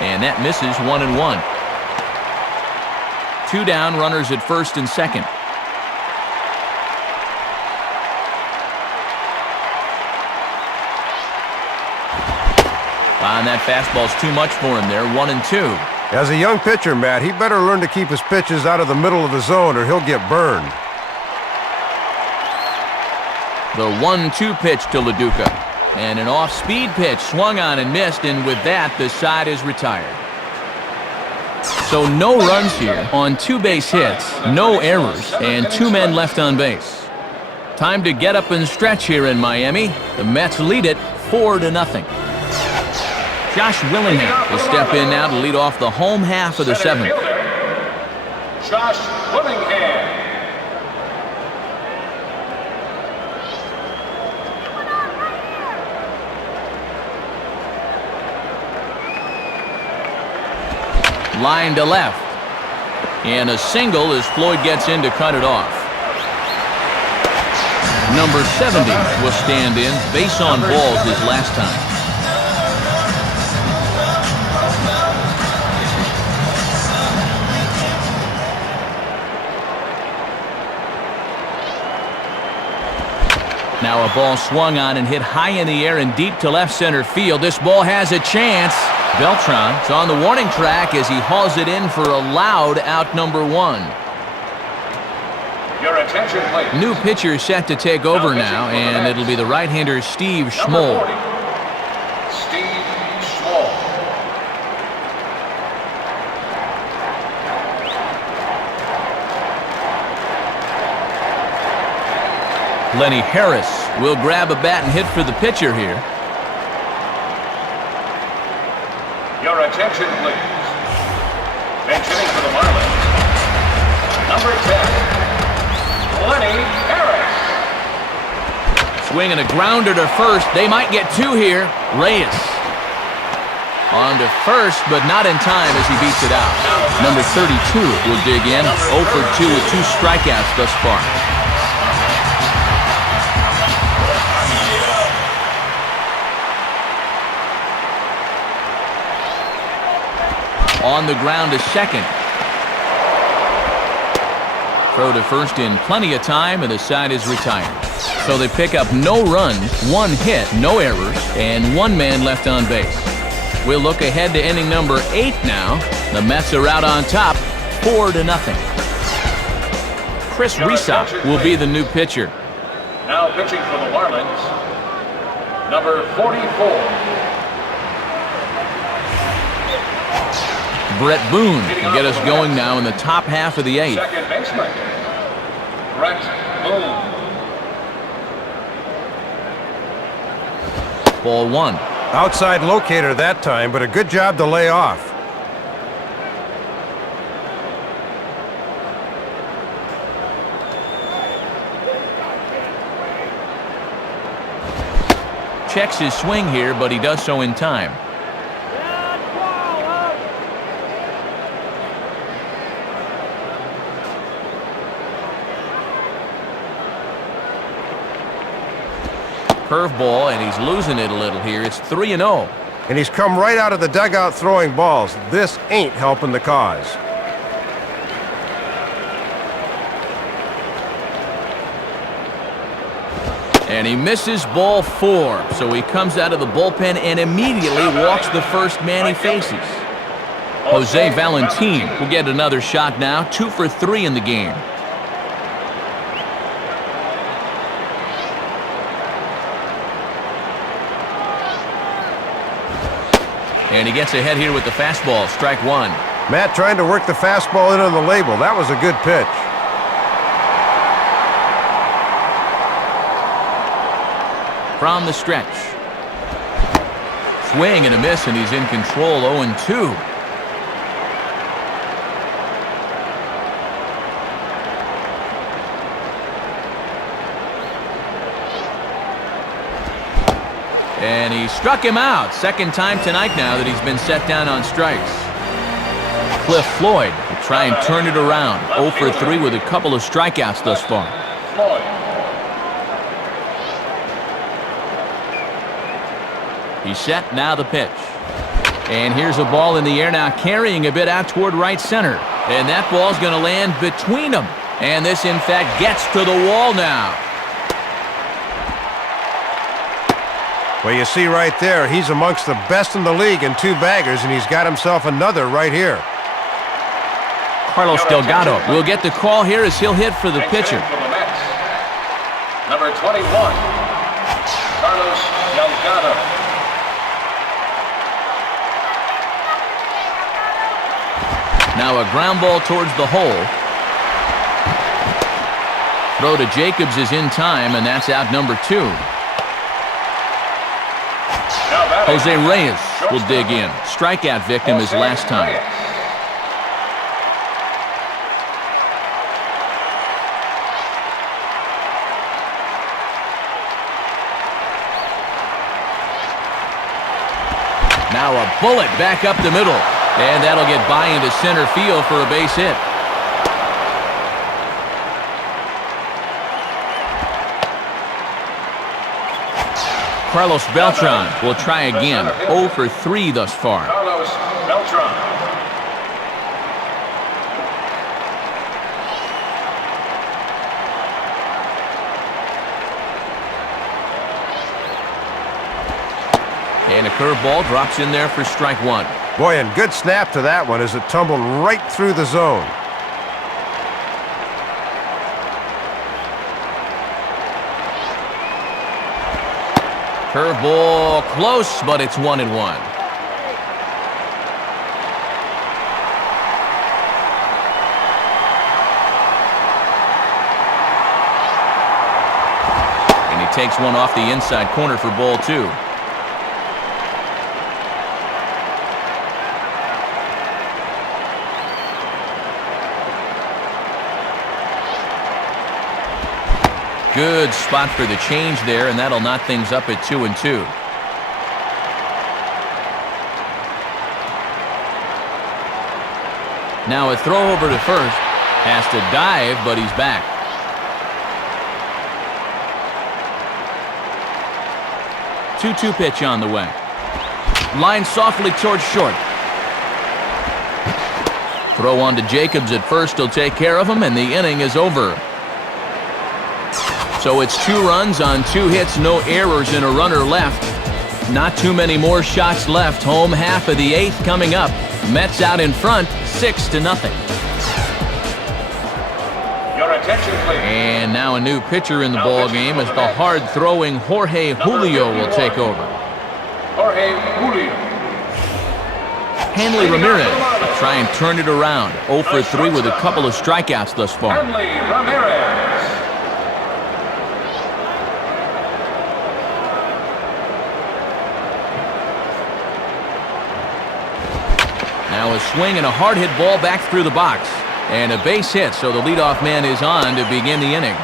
And that misses, 1-1. 2 down, runners at first and second. And that fastball's too much for him there, 1-2. As a young pitcher, Matt, he better learn to keep his pitches out of the middle of the zone or he'll get burned. The 1-2 pitch to LaDuca. And an off-speed pitch swung on and missed, and with that, the side is retired. So no runs here on 2 base hits, no errors, and 2 men left on base. Time to get up and stretch here in Miami. The Mets lead it 4-0. Josh Willingham will step in now to lead off the home half of the 7th. Josh Willingham. Line to left. And a single as Floyd gets in to cut it off. Number 70 will stand in. Base on balls his last time. Now a ball swung on and hit high in the air and deep to left center field. This ball has a chance. Beltran is on the warning track as he hauls it in for a loud out, number 1. Your attention, please. New pitcher set to take over now, and it'll be the right-hander Steve Schmoll. Steve Schmoll. Lenny Harris will grab a bat and hit for the pitcher here. Your attention, please. Bench hitting for the Marlins. Number 10, Lenny Harris. Swinging a grounder to first. They might get 2 here. Reyes on to first, but not in time as he beats it out. Number 32 will dig in. 0 for 2 with 2 strikeouts thus far. On the ground to second. Throw to first in plenty of time, and the side is retired. So they pick up no runs, 1 hit, no errors, and 1 man left on base. We'll look ahead to inning number 8 now. The Mets are out on top, 4-0. Chris Resock will be the new pitcher. Now pitching for the Marlins, number 44. Brett Boone will get us going now in the top half of the 8th. Second baseman, Brett Boone. Ball 1. Outside locator that time, but a good job to lay off. Checks his swing here, but he does so in time. Curveball, and he's losing it a little here. It's 3-0. And he's come right out of the dugout throwing balls. This ain't helping the cause. And he misses ball 4, so he comes out of the bullpen and immediately walks the first man he faces. Jose Valentin will get another shot now, 2 for 3 in the game. And he gets ahead here with the fastball, strike 1. Matt trying to work the fastball in on the label. That was a good pitch. From the stretch. Swing and a miss, and he's in control, 0-2. And he struck him out. Second time tonight now that he's been set down on strikes. Cliff Floyd will try and turn it around. 0 for 3 with a couple of strikeouts thus far. He's set, now the pitch. And here's a ball in the air now, carrying a bit out toward right center. And that ball's going to land between them. And this, in fact, gets to the wall now. Well, you see right there, he's amongst the best in the league in 2 baggers, and he's got himself another right here. Carlos Delgado will get the call here as he'll hit for the pitcher. Number 21, Carlos Delgado. Now a ground ball towards the hole. Throw to Jacobs is in time, and that's out number 2. Jose Reyes will dig in. Strikeout victim his last time. Now a bullet back up the middle. And that'll get by into center field for a base hit. Carlos Beltran will try again. 0 for 3 thus far. Carlos Beltran. And a curveball drops in there for strike 1. Boy, and good snap to that one as it tumbled right through the zone. Curveball close, but it's 1-1. And he takes one off the inside corner for ball 2. Good spot for the change there, and that'll knot things up at 2-2. Now a throw over to first. Has to dive, but he's back. Two-two pitch on the way. Line softly towards short. Throw on to Jacobs at first. He'll take care of him, and the inning is over. So it's 2 runs on 2 hits, no errors, and a runner left. Not too many more shots left. Home half of the 8th coming up. Mets out in front, 6-0. Your attention, please. And now a new pitcher in the ball game as the hard-throwing Jorge Julio will take over. Jorge Julio. Hanley Ramirez will try and turn it around. 0 for 3 with a couple of strikeouts thus far. Hanley Ramirez. Now a swing and a hard hit ball back through the box. And a base hit, so the leadoff man is on to begin the inning.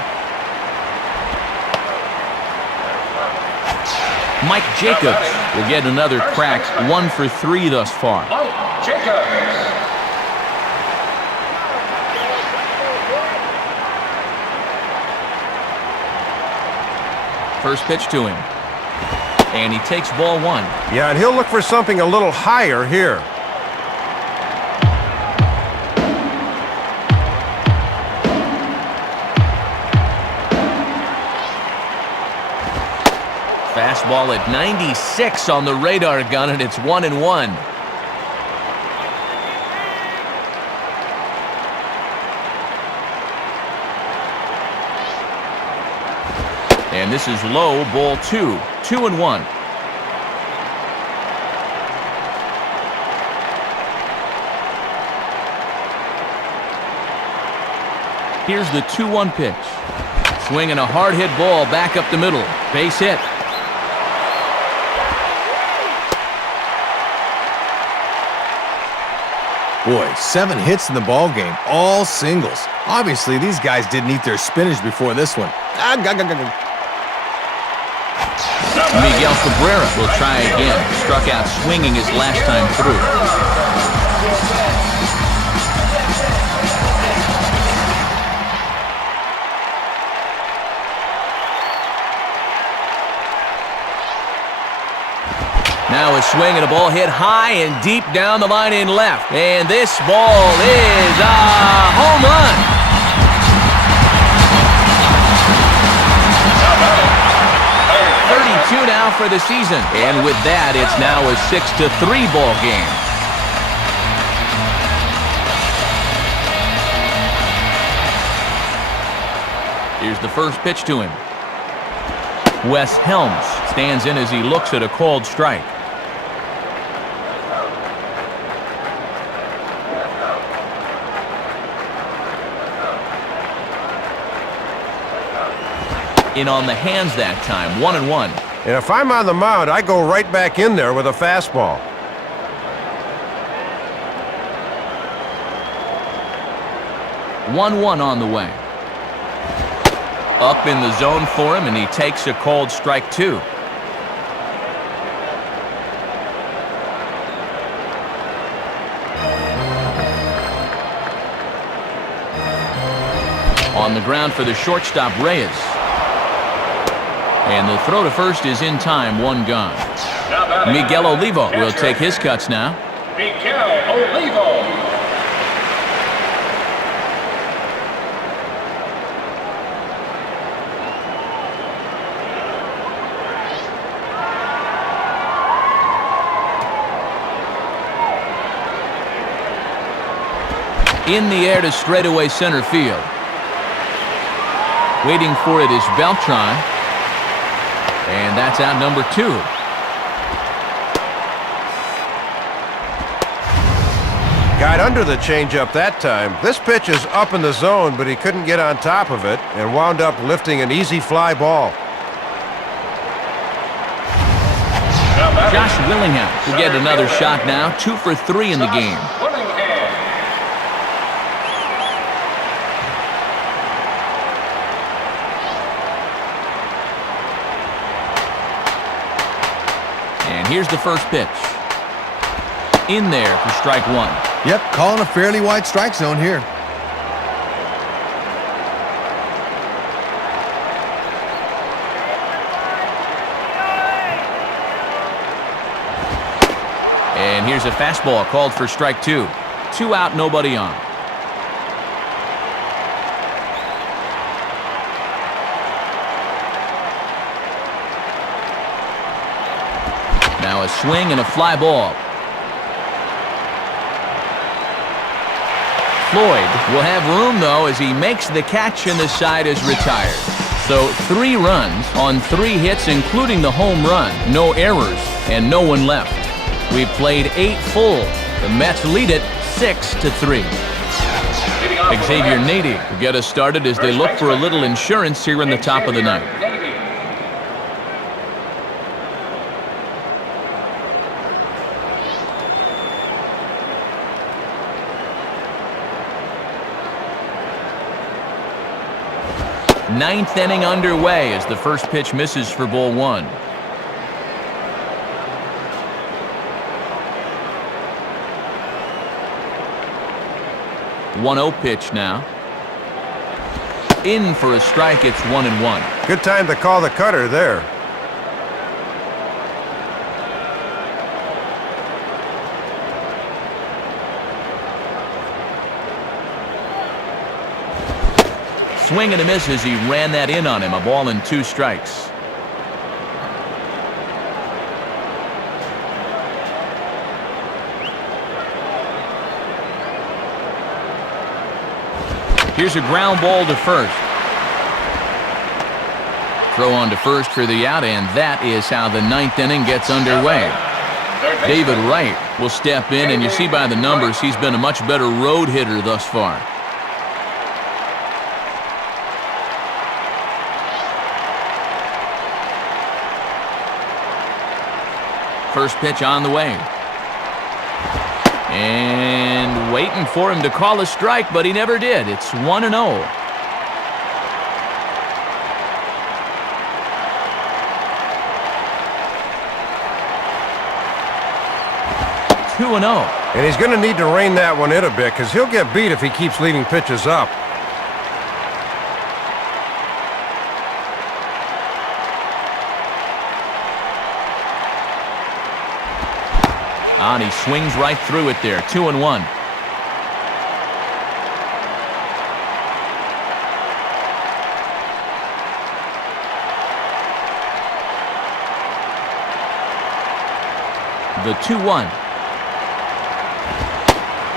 Mike Jacobs will get another crack. 1 for 3 thus far. Mike Jacobs. First pitch to him. And he takes ball 1. Yeah, and he'll look for something a little higher here. Fastball at 96 on the radar gun, and it's 1-1. And this is low, ball 2. 2-1. Here's the 2-1 pitch. Swinging a hard hit ball back up the middle. Base hit. Boy, 7 hits in the ball game, all singles. Obviously, these guys didn't eat their spinach before this one. Miguel Cabrera will try again. Struck out swinging his last time through. Now a swing and a ball hit high and deep down the line in left. And this ball is a home run. Now for the season, and with that, it's now a 6-3 ball game. Here's the first pitch to him. Wes Helms stands in as he looks at a called strike. In on the hands that time, 1-1. And if I'm on the mound, I go right back in there with a fastball. One on the way. Up in the zone for him, and he takes a called strike two. On the ground for the shortstop, Reyes. And the throw to first is in time, one gone. Miguel Olivo will take his cuts now. Miguel Olivo. In the air to straightaway center field. Waiting for it is Beltran. And that's out number 2. Got under the changeup that time. This pitch is up in the zone, but he couldn't get on top of it and wound up lifting an easy fly ball. Josh Willingham will get another shot now. 2 for 3 in the game. And here's the first pitch. In there for strike 1. Yep, calling a fairly wide strike zone here. And here's a fastball called for strike 2. 2 out, nobody on. Now a swing and a fly ball. Floyd will have room, though, as he makes the catch and the side is retired. So 3 runs on 3 hits, including the home run. No errors and no one left. We played 8 full. The Mets lead it 6-3. Xavier Nady will get us started as they look for a little insurance here in the top of the ninth. Ninth inning underway as the first pitch misses for ball 1. One 0 pitch now. In for a strike, it's 1-1. Good time to call the cutter there. Swing and a miss as he ran that in on him. A ball and 2 strikes. Here's a ground ball to first. Throw on to first for the out, and that is how the ninth inning gets underway. David Wright will step in, and you see by the numbers he's been a much better road hitter thus far. First pitch on the way. And waiting for him to call a strike, but he never did. It's 1-0. 2-0. And he's going to need to rein that one in a bit because he'll get beat if he keeps leaving pitches up. And he swings right through it there. 2-1. The 2-1.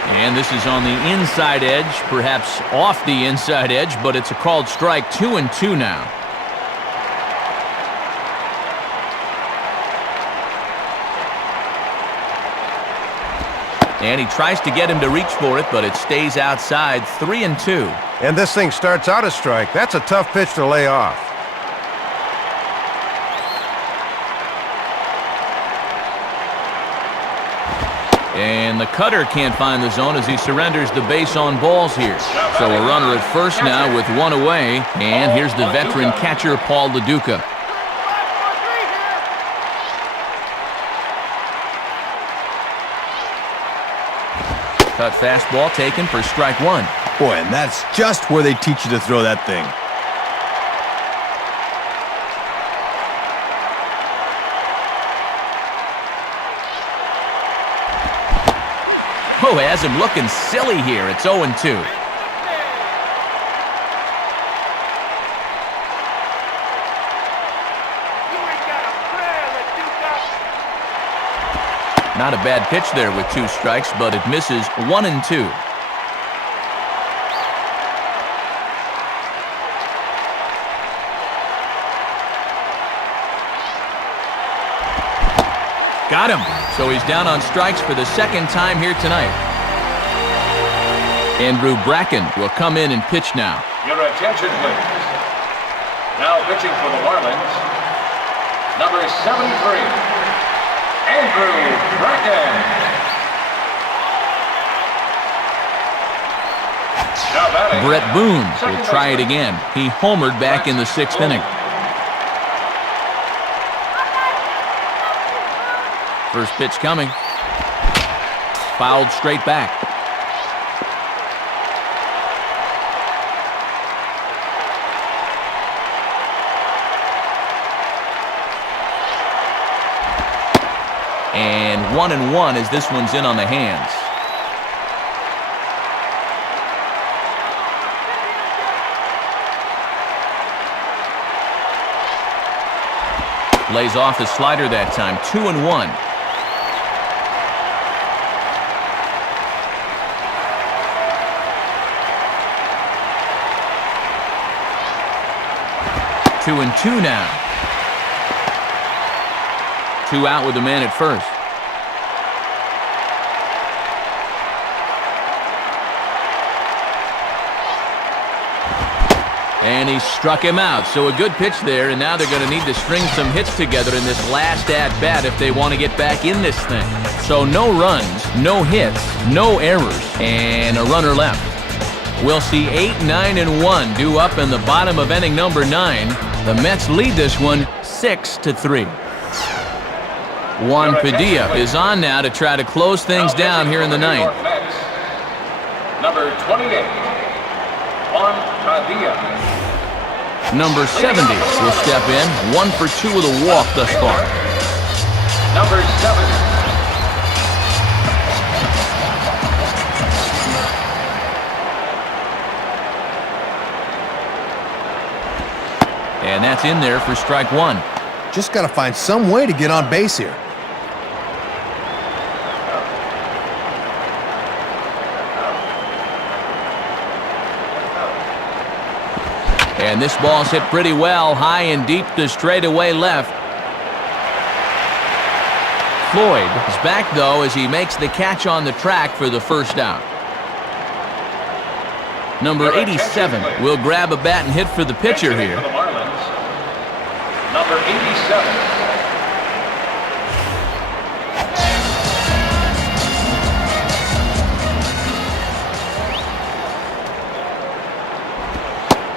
And this is on the inside edge, perhaps off the inside edge, but it's a called strike. 2-2 now. And he tries to get him to reach for it, but it stays outside. 3-2. And this thing starts out a strike. That's a tough pitch to lay off. And the cutter can't find the zone as he surrenders the base on balls here. So a runner at first now with one away. And here's the veteran catcher, Paul LaDuca. Cut fastball taken for strike one. Boy, and that's just where they teach you to throw that thing. Oh, has him looking silly here. It's 0-2. Not a bad pitch there with 2 strikes, but it misses. 1-2. Got him. So he's down on strikes for the second time here tonight. Andrew Bracken will come in and pitch now. Your attention, please. Now pitching for the Marlins, number 73, Andrew Bracken. Now batting, Brett Boone will try it again. He homered back in the 6th inning. First pitch coming. Fouled straight back. And 1-1 as this one's in on the hands. Lays off the slider that time. 2-1. 2-2 now. 2 out with the man at first. And he struck him out. So a good pitch there, and now they're going to need to string some hits together in this last at-bat if they want to get back in this thing. So no runs, no hits, no errors, and a runner left. We'll see 8, 9, and 1 due up in the bottom of inning number 9. The Mets lead this one 6-3. Juan Padilla is on now to try to close things down here in the 9th. Number 28, Juan Padilla. Number 70 will step in. 1 for 2 with a walk thus far. Number 70. And that's in there for strike 1. Just got to find some way to get on base here. And this ball's hit pretty well, high and deep to straightaway left. Floyd is back, though, as he makes the catch on the track for the first out. Number 87 will grab a bat and hit for the pitcher here. For the Marlins, number 87.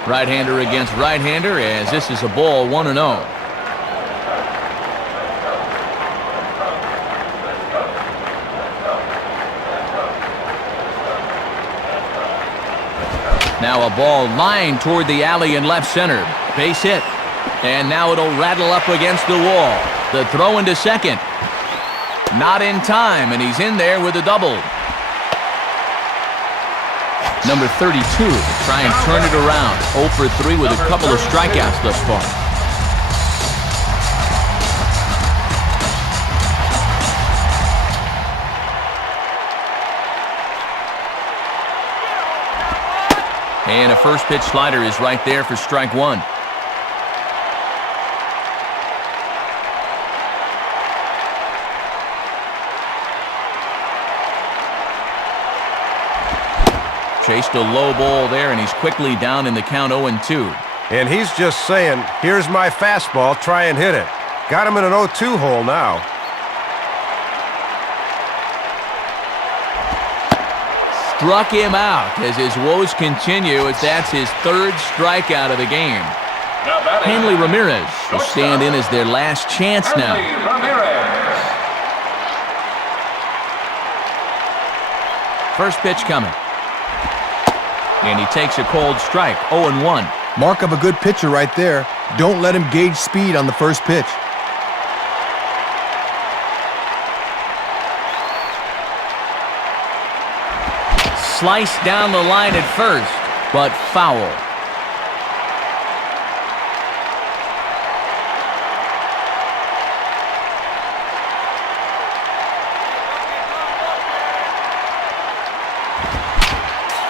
Right-hander against right-hander, as this is a ball. 1-0. Now a ball lined toward the alley in left center. Base hit. And now it'll rattle up against the wall. The throw into second. Not in time, and he's in there with a double. Number 32 to try and turn it around. 0 for 3 with a couple of strikeouts thus far. And a first pitch slider is right there for strike one. Chased a low ball there, and he's quickly down in the count 0-2. And he's just saying, here's my fastball, try and hit it. Got him in an 0-2 hole now. Struck him out as his woes continue, as that's his third strikeout of the game. Hanley Ramirez will stand in as their last chance now. First pitch coming. And he takes a cold strike, 0-1. Mark of a good pitcher right there. Don't let him gauge speed on the first pitch. Sliced down the line at first, but foul.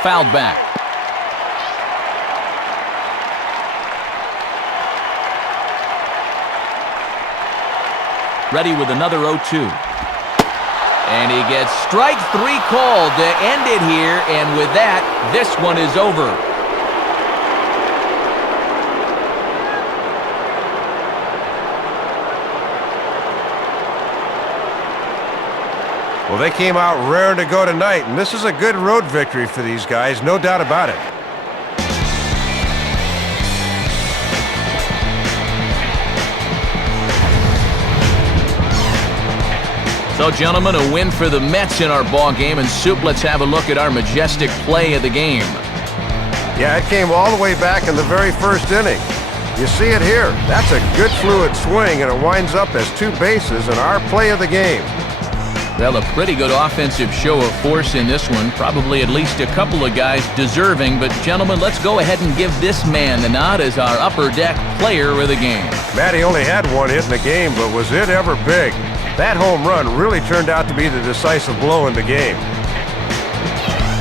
Fouled back. Ready with another 0-2. And he gets strike 3 called to end it here, and with that, this one is over. Well, they came out raring to go tonight, and this is a good road victory for these guys, no doubt about it. So, gentlemen, a win for the Mets in our ball game. And Soup, let's have a look at our majestic play of the game. Yeah, it came all the way back in the very first inning. You see it here. That's a good fluid swing, and it winds up as 2 bases in our play of the game. Well, a pretty good offensive show of force in this one. Probably at least a couple of guys deserving. But, gentlemen, let's go ahead and give this man the nod as our upper deck player of the game. Matty only had 1 hit in the game, but was it ever big? That home run really turned out to be the decisive blow in the game.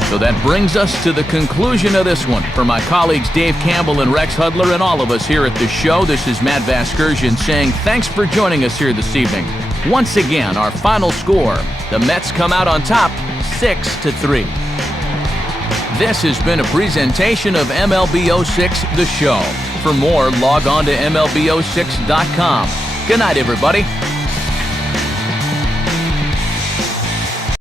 So that brings us to the conclusion of this one. For my colleagues Dave Campbell and Rex Hudler and all of us here at the show, this is Matt Vasgersian saying thanks for joining us here this evening. Once again, our final score, the Mets come out on top 6-3. This has been a presentation of MLB 06 The Show. For more, log on to MLB06.com. Good night, everybody.